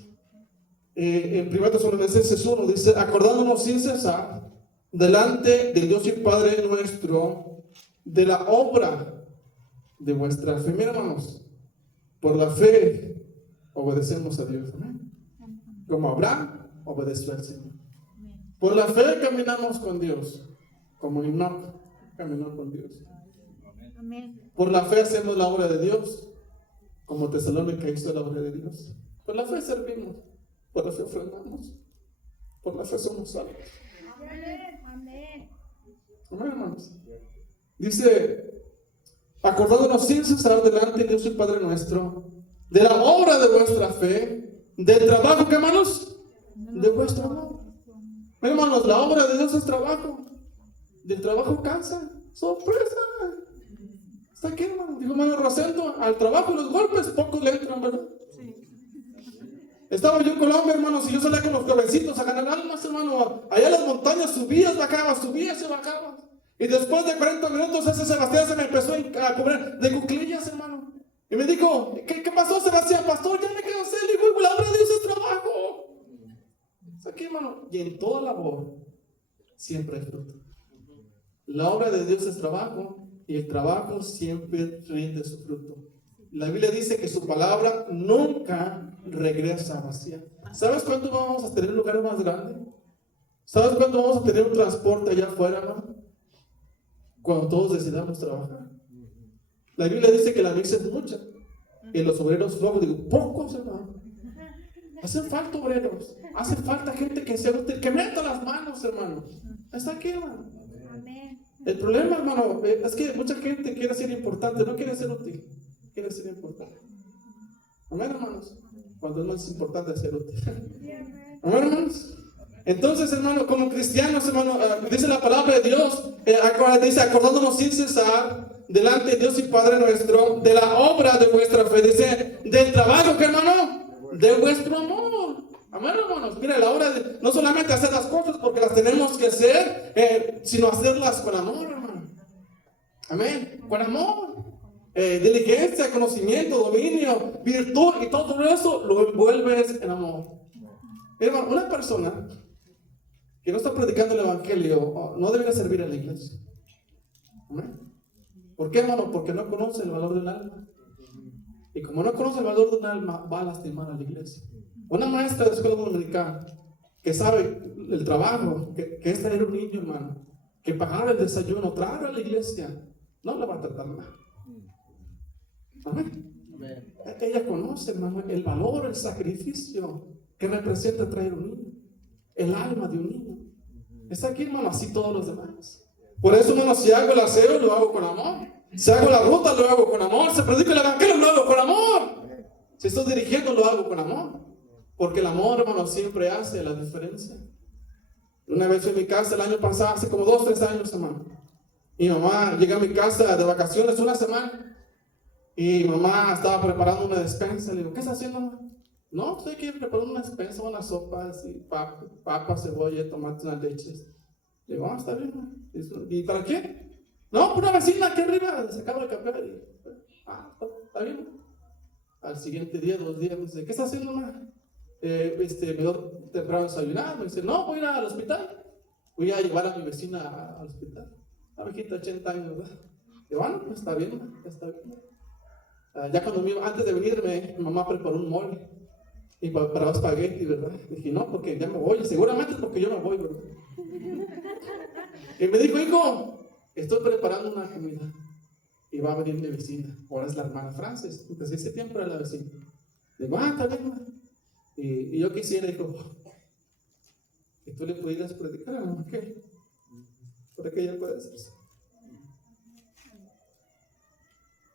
en 1 Tesalonicenses 1, dice, acordándonos sin cesar delante del Dios y Padre nuestro de la obra de vuestra fe. Mira, hermanos, por la fe obedecemos a Dios. Amén. Como Abraham obedeció al Señor. Por la fe caminamos con Dios, como Enoch caminó con Dios. Amén. Por la fe hacemos la obra de Dios, como Tesalónica hizo la obra de Dios. Por la fe servimos, por la fe ofrendamos, por la fe somos salvos. Amén. Amén, hermanos. Dice, acordándonos sin cesar delante de Dios y Padre nuestro, de la obra de vuestra fe, del trabajo, ¿qué, hermanos? De vuestro amor. Hermanos, la obra de Dios es trabajo. Del trabajo cansa. ¡Sorpresa! Está aquí, hermano. Dijo hermano Rosendo, al trabajo y los golpes pocos le entran, ¿verdad? Estaba yo en Colombia, hermanos, y yo salía con los jovencitos a ganar almas, hermano. Allá en las montañas subías, bajabas, subías y bajabas. Y después de 40 minutos, ese Sebastián se me empezó a cobrar de cuclillas, hermano. Y me dijo, ¿qué pasó, Sebastián? Pastor, ya me cansé. Le digo, la obra de Dios es trabajo. Está aquí, hermano. Y en toda labor, siempre hay fruto. La obra de Dios es trabajo, y el trabajo siempre rinde su fruto. La Biblia dice que su palabra nunca regresa vacía. ¿Sabes cuánto vamos a tener un lugar más grande? ¿Sabes cuánto vamos a tener un transporte allá afuera, no? Cuando todos decidamos trabajar. La Biblia dice que la mies es mucha y los obreros pocos. Digo, pocos, hermano. Hacen falta obreros. Hace falta gente que sea útil, que meta las manos, hermano. Está aquí, hermano. El problema, hermano, es que mucha gente quiere ser importante, no quiere ser útil. Quiere ser importante. Amén, hermanos. Cuando es más importante ser útil. Amén, hermanos. Entonces, hermano, como cristianos, hermano, dice la palabra de Dios, dice, acordándonos sin cesar delante de Dios y Padre nuestro, de la obra de vuestra fe, dice, del trabajo, ¿qué, hermano? De vuestro amor. Amén, hermanos. Mira, la obra de no solamente hacer las cosas porque las tenemos que hacer, sino hacerlas con amor, hermano. Amén. Con amor. diligencia, conocimiento, dominio, virtud y todo eso lo envuelves en amor. Hermano, una persona que no está predicando el evangelio no debería servir a la iglesia. ¿Amén? ¿Por qué, hermano? Porque no conoce el valor de un alma. Y como no conoce el valor de un alma, va a lastimar a la iglesia. Una maestra de escuela dominical que sabe el trabajo que es traer un niño, hermano, que pagar el desayuno, traer a la iglesia, no la va a tratar mal. Amén. Ella conoce, hermano, el valor, el sacrificio que representa traer un niño, el alma de un niño. Está aquí, hermano, así todos los demás. Por eso, hermano, si hago el aseo, lo hago con amor. Si hago la ruta, lo hago con amor. Si predico el evangelio, lo hago con amor. Si estoy dirigiendo, lo hago con amor. Porque el amor, hermano, siempre hace la diferencia. Una vez fui a mi casa el año pasado, hace como 2 o 3 años, hermano. Mi mamá llegó a mi casa de vacaciones una semana. Y mamá estaba preparando una despensa. Le digo, ¿qué está haciendo, mamá? No, estoy aquí preparando una despensa, unas sopas, y papas, cebolla, tomate, unas leches. Le digo, está bien, mamá. ¿Y para qué? No, por una vecina aquí arriba, se acaba de cambiar. Está bien. Al siguiente día, 2 días, me dice, ¿qué está haciendo, mamá? Me dio temprano desayunar. Me dice, no, voy a ir al hospital. Voy a llevar a mi vecina al hospital. Una viejita de 80 años, ¿verdad? Y bueno, pues está bien, mamá, ya está bien. Ya cuando antes de venirme, mi mamá preparó un mole y para espagueti, ¿verdad? Dije, no, porque ya me voy. Seguramente es porque yo me voy, ¿verdad? Y me dijo, hijo, estoy preparando una comida y va a venir mi vecina. Ahora es la hermana Frances. Desde ese tiempo era la vecina. Digo, está bien, mamá. Y yo quisiera, dijo, que tú le pudieras predicar a mamá, ¿qué? Para que ella pueda hacerse.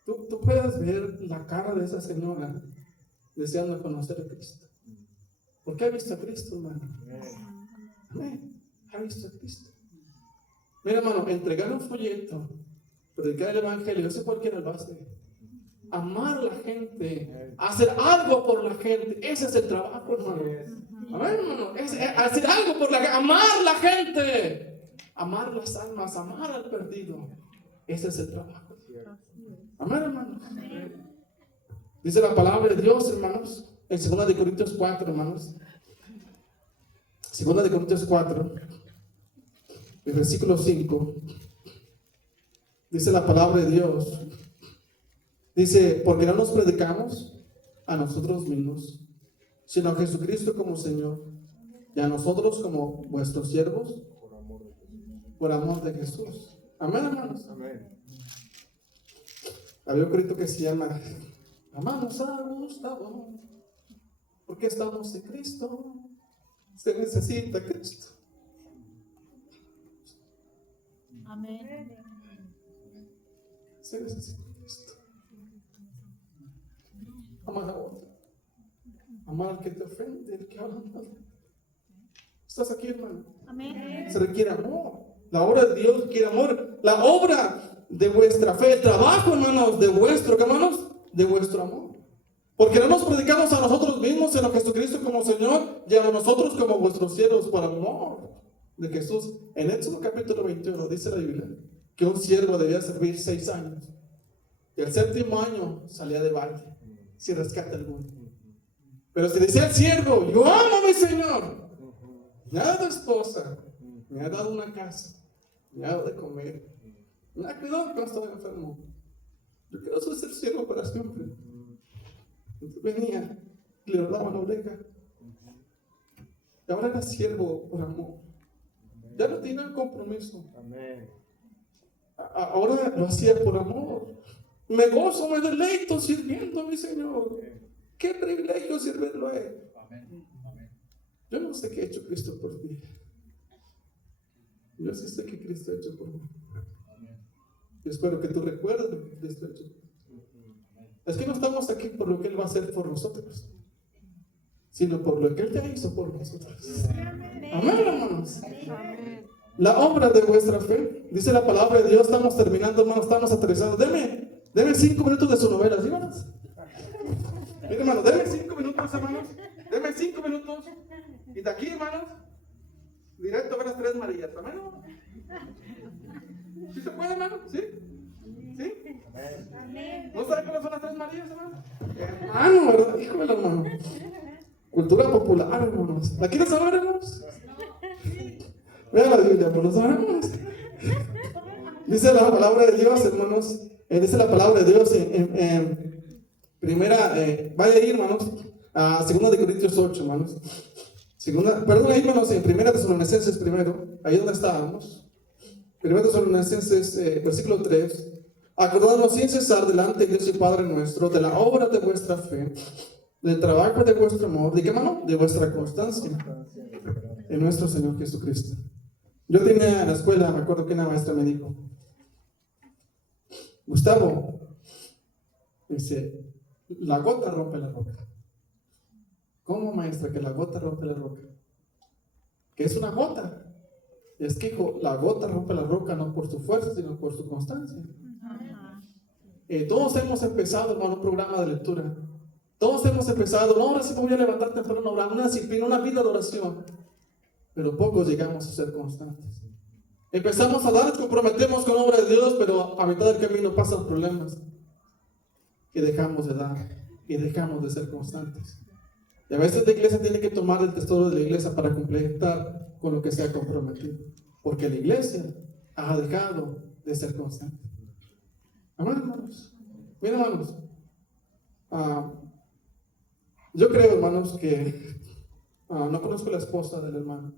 Tú puedes ver la cara de esa señora deseando conocer a Cristo. ¿Por qué ha visto a Cristo, hermano? Amén. Ha visto a Cristo. Mira, hermano, entregar un folleto, predicar el evangelio, eso cualquiera lo hace. Amar a la gente, hacer algo por la gente, ese es el trabajo, hermano. Amén, hermano. Hacer algo por la gente, amar la gente, amar las almas, amar al perdido. Ese es el trabajo. Amén, hermanos. Dice la palabra de Dios, hermanos, en 2 Corintios 4, hermanos. 2 Corintios 4, el versículo 5. Dice la palabra de Dios. Dice, porque no nos predicamos a nosotros mismos, sino a Jesucristo como Señor, y a nosotros como vuestros siervos, por amor de Jesús. Amén, hermanos. Amén. Había un grito que se llama, amamos a Gustavo, porque estamos en Cristo, se necesita Cristo. Amén. Se necesita Cristo. Amar a otro, amar al que te ofende, el que habla mal. ¿Estás aquí, hermano? Amén. Se requiere amor. La obra de Dios requiere amor. La obra de vuestra fe, el trabajo, hermanos, de vuestro, ¿qué, hermanos? De vuestro amor. Porque no nos predicamos a nosotros mismos, sino a Jesucristo como Señor y a nosotros como vuestros siervos por amor de Jesús. En Éxodo capítulo 21 dice la Biblia que un siervo debía servir 6 años y el 7º año salía de baile sin rescate alguno. Pero si decía el siervo, yo amo a mi Señor, me ha dado esposa, me ha dado una casa, me ha dado de comer, me ha cuidado cuando estaba enfermo, yo quiero ser siervo para siempre. Entonces venía y le daba la oreja. Y ahora era siervo por amor. Ya no tenía un compromiso. Ahora lo hacía por amor. Me gozo, me deleito sirviendo a mi Señor. Qué privilegio servirlo a Él. Yo no sé qué ha hecho Cristo por ti. Yo sí sé que Cristo ha hecho por mí. Yo espero que tú recuerdes lo que Cristo ha hecho. Es que no estamos aquí por lo que Él va a hacer por nosotros, sino por lo que Él ya hizo por nosotros. Amén, hermanos. La obra de vuestra fe, dice la palabra de Dios. Estamos terminando, hermanos, estamos aterrizando. Deme 5 minutos de su novela, ¿sí, hermanos? Mira, hermanos, deme 5 minutos, hermanos. Deme 5 minutos. Y de aquí, hermanos, directo a ver las 3 Marías. ¿Amén? ¿Sí se puede, hermano? ¿Sí? ¿Sí? ¿No saben cuáles son las 3 Marías, hermano? Hermano, ¿verdad? Híjole, hermano. Cultura popular, hermanos. ¿La quieren saber, hermanos? Vean la Biblia, por los sabemos. Dice la palabra de Dios, hermanos. Dice la palabra de Dios en primera, vaya ahí, hermanos, a 2 de Corintios 8, hermanos. Perdón, ahí, hermanos, en 1 Tesalonicenses primero, ahí donde estábamos. 1 Tesalonicenses, versículo 3. Acordándonos sin cesar delante de Dios y Padre nuestro, de la obra de vuestra fe, del trabajo de vuestro amor, ¿de qué, mano? De vuestra constancia en nuestro Señor Jesucristo. Yo tenía en la escuela, me acuerdo que una maestra me dijo, Gustavo, dice, la gota rompe la roca. ¿Cómo, maestra, que la gota rompe la roca? ¿Qué es una gota? Es que, hijo, la gota rompe la roca no por su fuerza, sino por su constancia. Todos hemos empezado, hermano, un programa de lectura. Todos hemos empezado, no, ahora sí me voy a levantar temprano, una disciplina, una vida de oración. Pero pocos llegamos a ser constantes. Empezamos a dar, nos comprometemos con la obra de Dios, pero a mitad del camino pasan problemas. Y dejamos de dar, y dejamos de ser constantes. Y a veces la iglesia tiene que tomar el tesoro de la iglesia para completar con lo que se ha comprometido. Porque la iglesia ha dejado de ser constante. Amén, hermanos. Miren, hermanos. Yo creo, hermanos, que no conozco la esposa del hermano.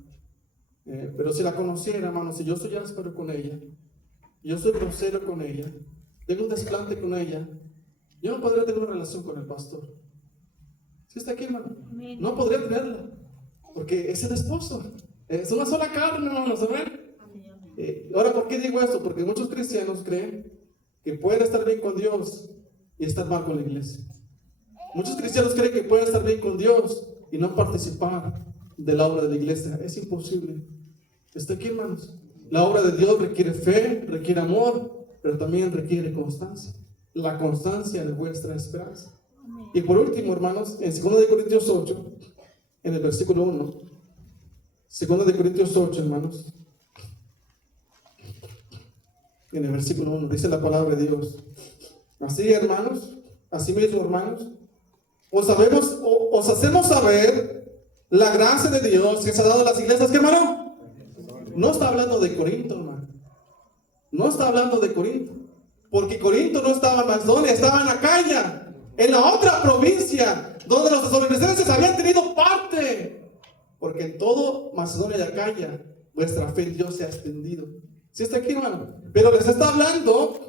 Pero si la conociera, hermanos, si yo soy áspero con ella, yo soy grosero con ella, tengo un desplante con ella, yo no podría tener una relación con el pastor. ¿Sí está aquí, hermano? No podría tenerla, porque es el esposo. Es una sola carne, hermanos, ¿saben? Ahora, ¿por qué digo esto? Porque muchos cristianos creen que pueden estar bien con Dios y estar mal con la iglesia. Muchos cristianos creen que pueden estar bien con Dios y no participar de la obra de la iglesia. Es imposible. Está aquí, hermanos. La obra de Dios requiere fe, requiere amor, pero también requiere constancia. La constancia de vuestra esperanza. Y por último, hermanos, en 2 de Corintios 8, en el versículo 1, 2 de Corintios 8, hermanos, en el versículo 1, dice la palabra de Dios. Así, hermanos, así mismo, hermanos, os hacemos saber la gracia de Dios que se ha dado a las iglesias. ¿Qué, hermano? No está hablando de Corinto, hermano. No está hablando de Corinto. Porque Corinto no estaba en Macedonia, estaba en Acaya, en la otra provincia, donde los tesalonicenses habían tenido parte. Porque en todo Macedonia y Acaya, vuestra fe en Dios se ha extendido. ¿Sí está aquí, hermano? Pero les está hablando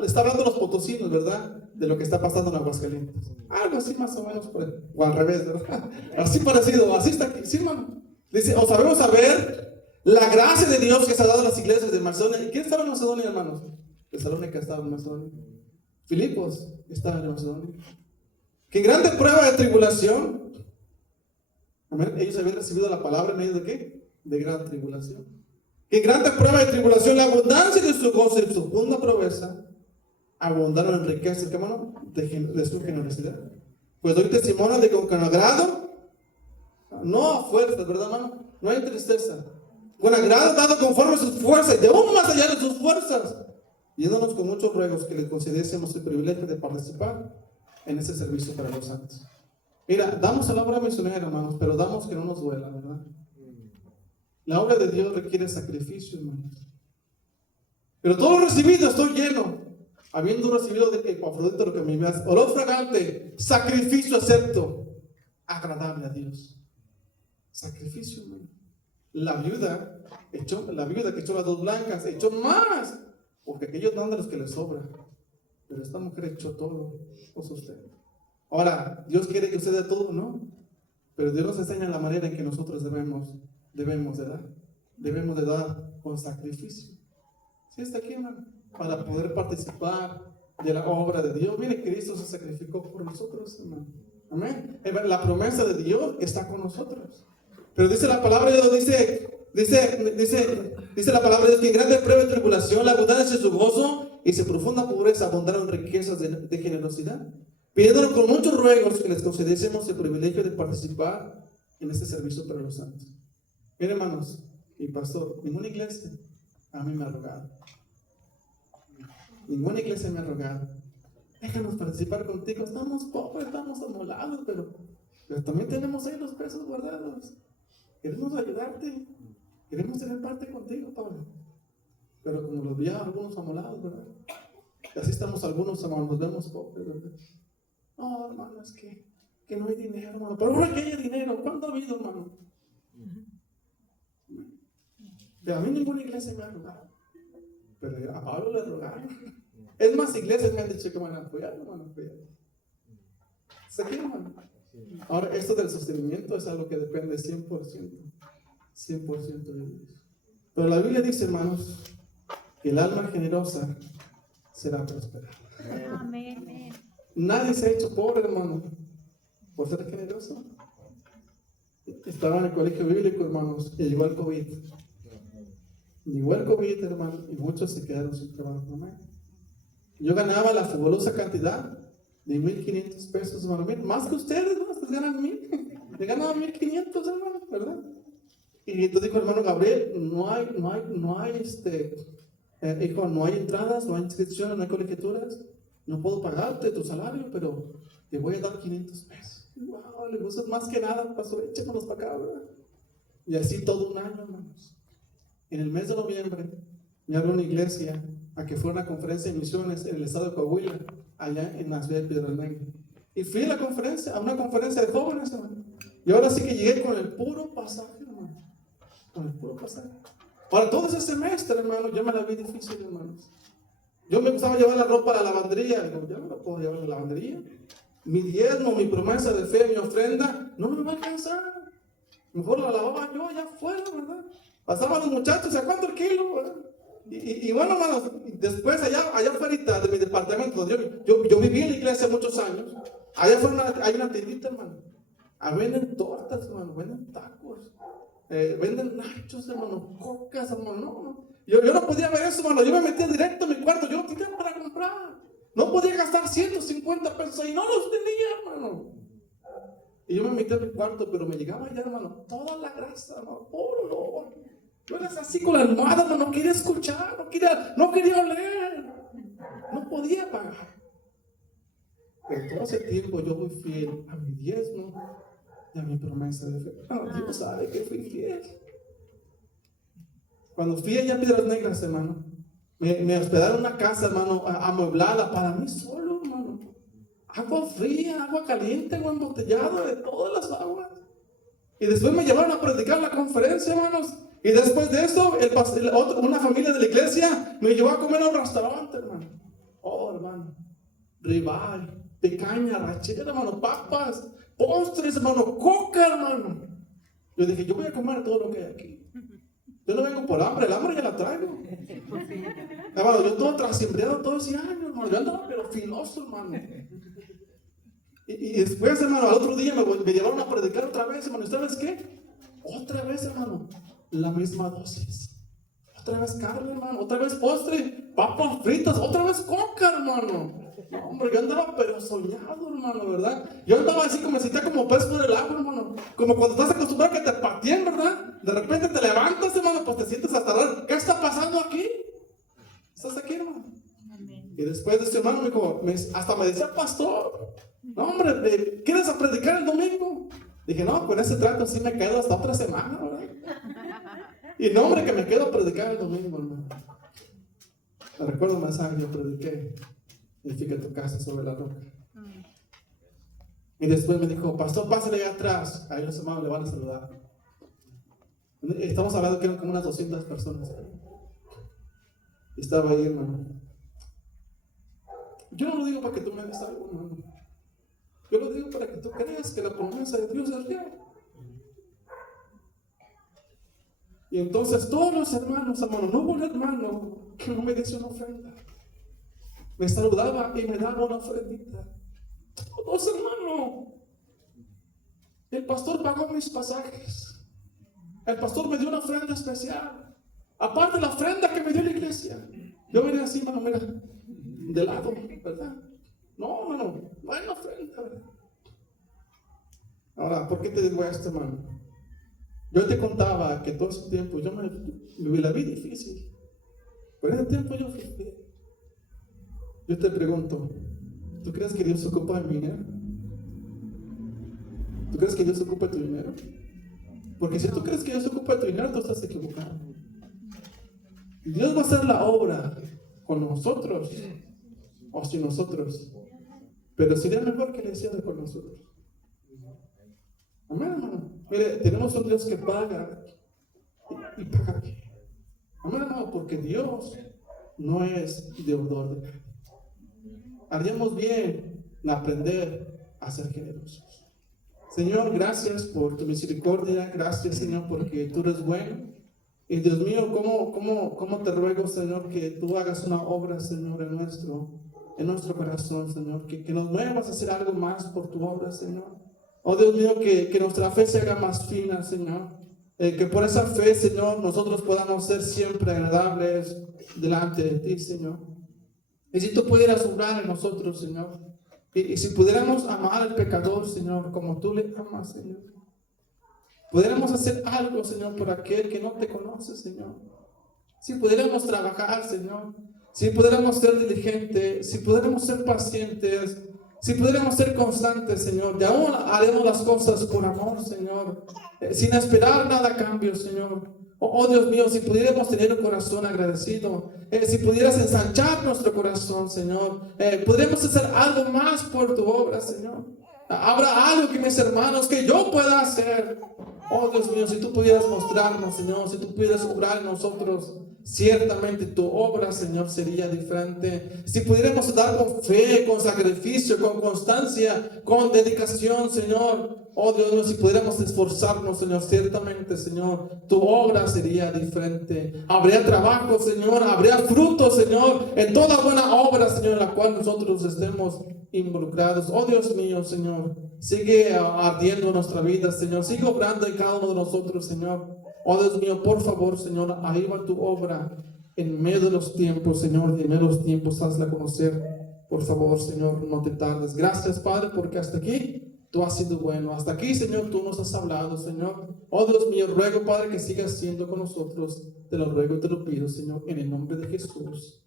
le está hablando a los potosinos, ¿verdad? De lo que está pasando en Aguascalientes. Algo así más o menos, o al revés, ¿verdad? Así parecido, así está aquí. Sí, hermano. Dice, os sabemos saber la gracia de Dios que se ha dado a las iglesias de Macedonia. ¿Quién estaba en Macedonia, hermanos? Tesalónica estaba en Macedonia. Filipos estaba en Macedonia. Que en grande prueba de tribulación, amén, ellos habían recibido la palabra en medio de ¿qué? De gran tribulación. Que en grande prueba de tribulación, la abundancia de su gozo y su profunda proveza abundaron en riquezas, ¿qué, hermano? De su generosidad. Pues doy testimonio de que con agrado, no a fuerzas, ¿verdad, hermano? No hay tristeza. Con agrado dado conforme a sus fuerzas, y aún más allá de sus fuerzas, yéndonos con muchos ruegos que les concediésemos el privilegio de participar en ese servicio para los santos. Mira, damos a la obra misionera, hermanos, pero damos que no nos duela, ¿verdad? La obra de Dios requiere sacrificio, hermanos. Pero todo lo recibido, estoy lleno. Habiendo recibido de Epafrodito lo que me envías, olor fragante, sacrificio acepto, agradable a Dios. Sacrificio, hermano. La viuda que echó las 2 blancas, echó más, porque aquellos dan de los que les sobra. Pero esta mujer echó todo por usted. Ahora, ¿Dios quiere que usted dé todo? No. Pero Dios nos enseña la manera en que nosotros debemos de dar. Debemos de dar con sacrificio. ¿Sí está aquí, hermano? Para poder participar de la obra de Dios. Mire, Cristo se sacrificó por nosotros, hermano. Amén. La promesa de Dios está con nosotros. Pero dice la palabra de Dios, dice la palabra de Dios que en grande prueba y tribulación, la abundancia de su gozo y su profunda pobreza abundaron riquezas de generosidad, pidiéndonos con muchos ruegos que les concediésemos el privilegio de participar en este servicio para los santos. Miren, hermanos, y pastor, ninguna iglesia a mí me ha rogado. Ninguna iglesia me ha rogado. Déjanos participar contigo. Estamos pobres, estamos amolados, pero también tenemos ahí los pesos guardados. Queremos ayudarte. Queremos tener parte contigo, Pablo. Pero como los vi a algunos amolados, ¿verdad? Y así estamos algunos, hermanos, nos vemos pobres, ¿verdad? No, hermano, es que no hay dinero, hermano. Pero ahora que haya dinero, ¿cuándo ha habido, hermano? A mí ninguna iglesia me ha rogado. Pero a Pablo le rogaron. Es más, iglesias me han dicho que van a apoyar, no van a apoyar. ¿Se quiere, hermano? Ahora, esto del sostenimiento es algo que depende 100%. 100% de Dios. Pero la Biblia dice, hermanos, que el alma generosa será prosperada. Amén. Nadie se ha hecho pobre, hermano, por ser generoso. Estaba en el colegio bíblico, hermanos, y llegó el COVID. Llegó el COVID, hermano, y muchos se quedaron sin trabajo. Yo ganaba la fabulosa cantidad de 1,500 pesos, hermano. Más que ustedes, ¿no? Ustedes ganan 1,000. Le ganaba 1,500, hermano, ¿verdad? Y entonces dijo, hermano Gabriel, no hay hijo, no hay entradas, no hay inscripciones, no hay colegiaturas. No puedo pagarte tu salario, pero te voy a dar 500 pesos. Wow, le gustas más que nada, pasó, échamelos para acá, ¿verdad? Y así todo un año, hermanos. En el mes de noviembre me habló una iglesia a que fuera una conferencia de misiones en el estado de Coahuila, allá en la ciudad de Piedras Negras. Y fui a una conferencia de jóvenes, hermano. Y ahora sí que llegué con el puro pasaje, hermano. Con el puro pasaje. Ahora, todo ese semestre, hermano, yo me la vi difícil, hermanos. Yo me gustaba llevar la ropa a la lavandería. Digo, yo no la puedo llevar a la lavandería. Mi diezmo, mi promesa de fe, mi ofrenda, no me va a alcanzar. Mejor la lavaba yo allá afuera, ¿verdad? Pasaban los muchachos, ¿a cuánto el kilo? ¿Verdad? Y bueno, hermanos, después allá afuera de mi departamento, yo viví en la iglesia muchos años. Allá afuera hay una tiendita, hermano. Venden tortas, hermano, venden tacos, venden nachos, hermano, cocas, hermano. No. Yo no podía ver eso, hermano. Yo me metía directo a mi cuarto. Yo no tenía para comprar. No podía gastar 150 pesos ahí. No los tenía, hermano. Y yo me metí a mi cuarto, pero me llegaba allá, hermano, toda la grasa, hermano, puro olor. Yo era así con la almohada, hermano, no quería escuchar, no quería oler. No podía pagar. Pero todo ese tiempo yo fui fiel a mi diezmo y a mi promesa de fe. Dios sabe que fui fiel. Cuando fui allá a Piedras Negras, hermano, me hospedaron en una casa, hermano, amueblada para mí solo, hermano. Agua fría, agua caliente, agua embotellada, de todas las aguas. Y después me llevaron a predicar la conferencia, hermanos. Y después de eso, una familia de la iglesia me llevó a comer a un restaurante, hermano. Oh, hermano, ribeye, picaña, rachera, hermano, papas, postres, hermano, coca, hermano. Yo dije, yo voy a comer todo lo que hay aquí. Yo no vengo por hambre, el hambre ya la traigo. Hermano, yo todo trasciembriado todo ese año, hermano. Yo andaba pero filoso, hermano. Y después, hermano, al otro día me llevaron a predicar otra vez, hermano. ¿Y sabes qué? Otra vez, hermano, la misma dosis. Otra vez carne, hermano. Otra vez postre, papas fritas. Otra vez coca, hermano. No, hombre, yo andaba pero soñado, hermano, ¿verdad? Yo andaba así como me sentía como pez por el agua, hermano. Como cuando estás acostumbrado a que te pateen, ¿verdad? De repente te levantas, hermano, pues te sientes hasta raro. ¿Qué está pasando aquí? ¿Estás aquí, hermano? Y después de eso, hermano, hasta me decía, pastor, no, hombre, ¿quieres a predicar el domingo? Dije, no, con ese trato sí me quedo hasta otra semana, ¿verdad? Y no, hombre, que me quedo a predicar el domingo, hermano. Me recuerdo un mensaje, yo prediqué, edifica tu casa sobre la roca. Y después me dijo, pastor, pásale allá atrás. Ahí los hermanos le van a saludar. Estamos hablando que eran como unas 200 personas. Y estaba ahí, hermano. Yo no lo digo para que tú me hagas algo, hermano. Yo lo digo para que tú creas que la promesa de Dios es real. Y entonces todos los hermanos, hermano, no hubo un hermano que no me diese una ofrenda. Me saludaba y me daba una ofrendita. Todos, hermano. El pastor pagó mis pasajes. El pastor me dio una ofrenda especial. Aparte de la ofrenda que me dio la iglesia. Yo venía así, hermano, mira, de lado, ¿verdad? No, hermano, no hay una ofrenda, ¿verdad? Ahora, ¿por qué te digo esto, hermano? Yo te contaba que todo ese tiempo yo me la vi difícil. Pero en ese tiempo yo fui fiel. Yo te pregunto, ¿tú crees que Dios se ocupa de mi dinero? ¿Tú crees que Dios se ocupa de tu dinero? Porque si tú crees que Dios se ocupa de tu dinero, tú estás equivocado. Dios va a hacer la obra con nosotros o sin nosotros, pero sería mejor que le hiciera con nosotros. Amén, hermano. Mire, tenemos un Dios que paga y paga bien. Amén, hermano, porque Dios no es deudor de nadie. Haríamos bien en aprender a ser generosos. Señor, gracias por tu misericordia. Gracias, Señor, porque tú eres bueno. Y Dios mío, ¿cómo te ruego, Señor, que tú hagas una obra, Señor, en nuestro corazón, Señor, que nos muevas a hacer algo más por tu obra, Señor. Oh Dios mío, que nuestra fe se haga más fina, Señor. Que por esa fe, Señor, nosotros podamos ser siempre agradables delante de ti, Señor. Y si tú pudieras obrar en nosotros, Señor, y si pudiéramos amar al pecador, Señor, como tú le amas, Señor. Pudiéramos hacer algo, Señor, por aquel que no te conoce, Señor. Si pudiéramos trabajar, Señor. Si pudiéramos ser diligentes, si pudiéramos ser pacientes, si pudiéramos ser constantes, Señor. Y aún haremos las cosas por amor, Señor. Sin esperar nada a cambio, Señor. Oh Dios mío, si pudiéramos tener un corazón agradecido, si pudieras ensanchar nuestro corazón, Señor, podríamos hacer algo más por tu obra, Señor. Habrá algo que mis hermanos, que yo pueda hacer. Oh Dios mío, si tú pudieras mostrarnos, Señor, si tú pudieras obrar en nosotros, ciertamente tu obra, Señor, sería diferente. Si pudiéramos dar con fe, con sacrificio, con constancia, con dedicación, Señor. Oh Dios mío, si pudiéramos esforzarnos, Señor, ciertamente, Señor, tu obra sería diferente. Habría trabajo, Señor, habría fruto, Señor, en toda buena obra, Señor, en la cual nosotros estemos involucrados. Oh Dios mío, Señor, sigue ardiendo nuestra vida, Señor, sigue obrando en cada uno de nosotros, Señor. Oh Dios mío, por favor, Señor, aviva tu obra en medio de los tiempos, Señor, y en medio de los tiempos hazla conocer. Por favor, Señor, no te tardes. Gracias, Padre, porque hasta aquí tú has sido bueno. Hasta aquí, Señor, tú nos has hablado, Señor. Oh Dios mío, ruego, Padre, que sigas siendo con nosotros. Te lo ruego y te lo pido, Señor, en el nombre de Jesús.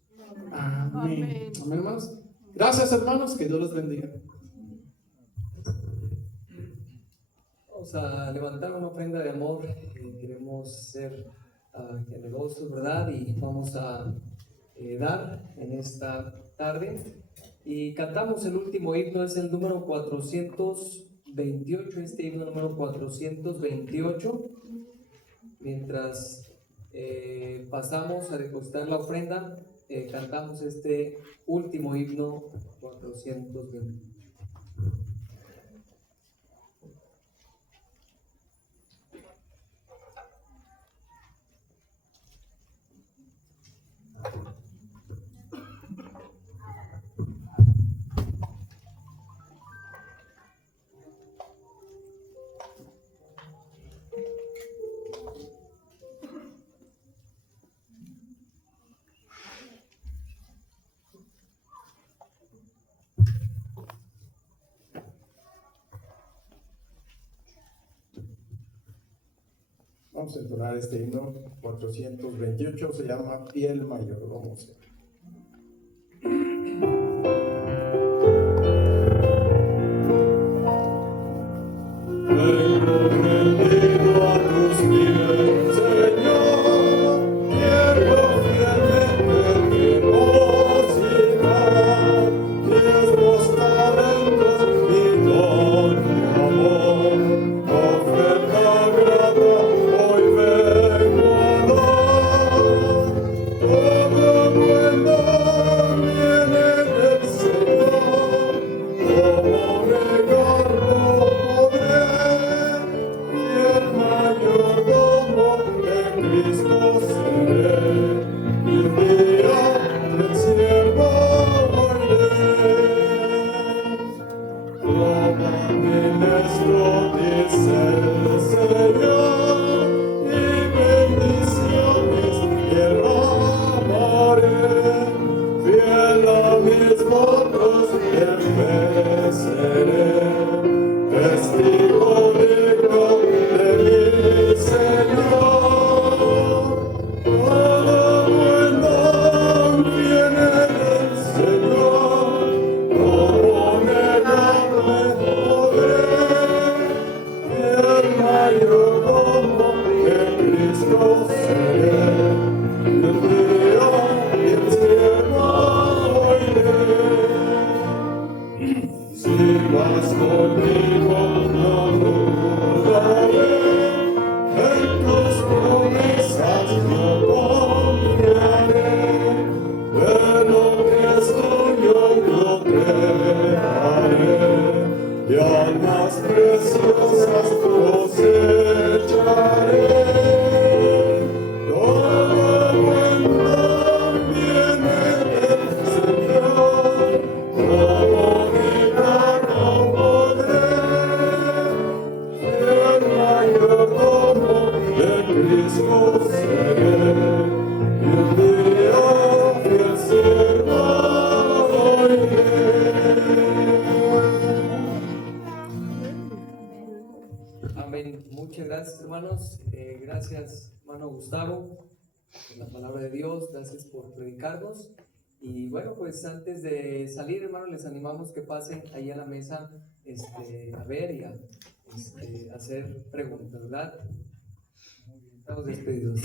Amén. Amén, hermanos. Gracias, hermanos, que Dios los bendiga. Vamos a levantar una ofrenda de amor. Queremos ser generosos, ¿verdad? Y vamos a dar en esta tarde. Y cantamos el último himno, es el número 428, este himno número 428. Mientras pasamos a depositar la ofrenda, cantamos este último himno 420. Vamos a entonar este himno 428, se llama Piel Mayor. Vamos a ver. Vengo rendido a tus pies, Señor, quiero fielmente depositar mis talentos y don de amor, ofrenda grata. Hoy vengo a dar todo las preciosas cosecharé. Todo buen don viene del Señor, como quitar no podré. El mayordomo de Cristo seré, y un día fiel siervo oiré. Amén. Muchas gracias, hermanos. Gracias, hermano Gustavo, por la palabra de Dios. Gracias por predicarnos. Y bueno, pues antes de salir, hermanos, les animamos que pasen ahí a la mesa a ver y a hacer preguntas, ¿verdad? Muy bien, estamos despedidos.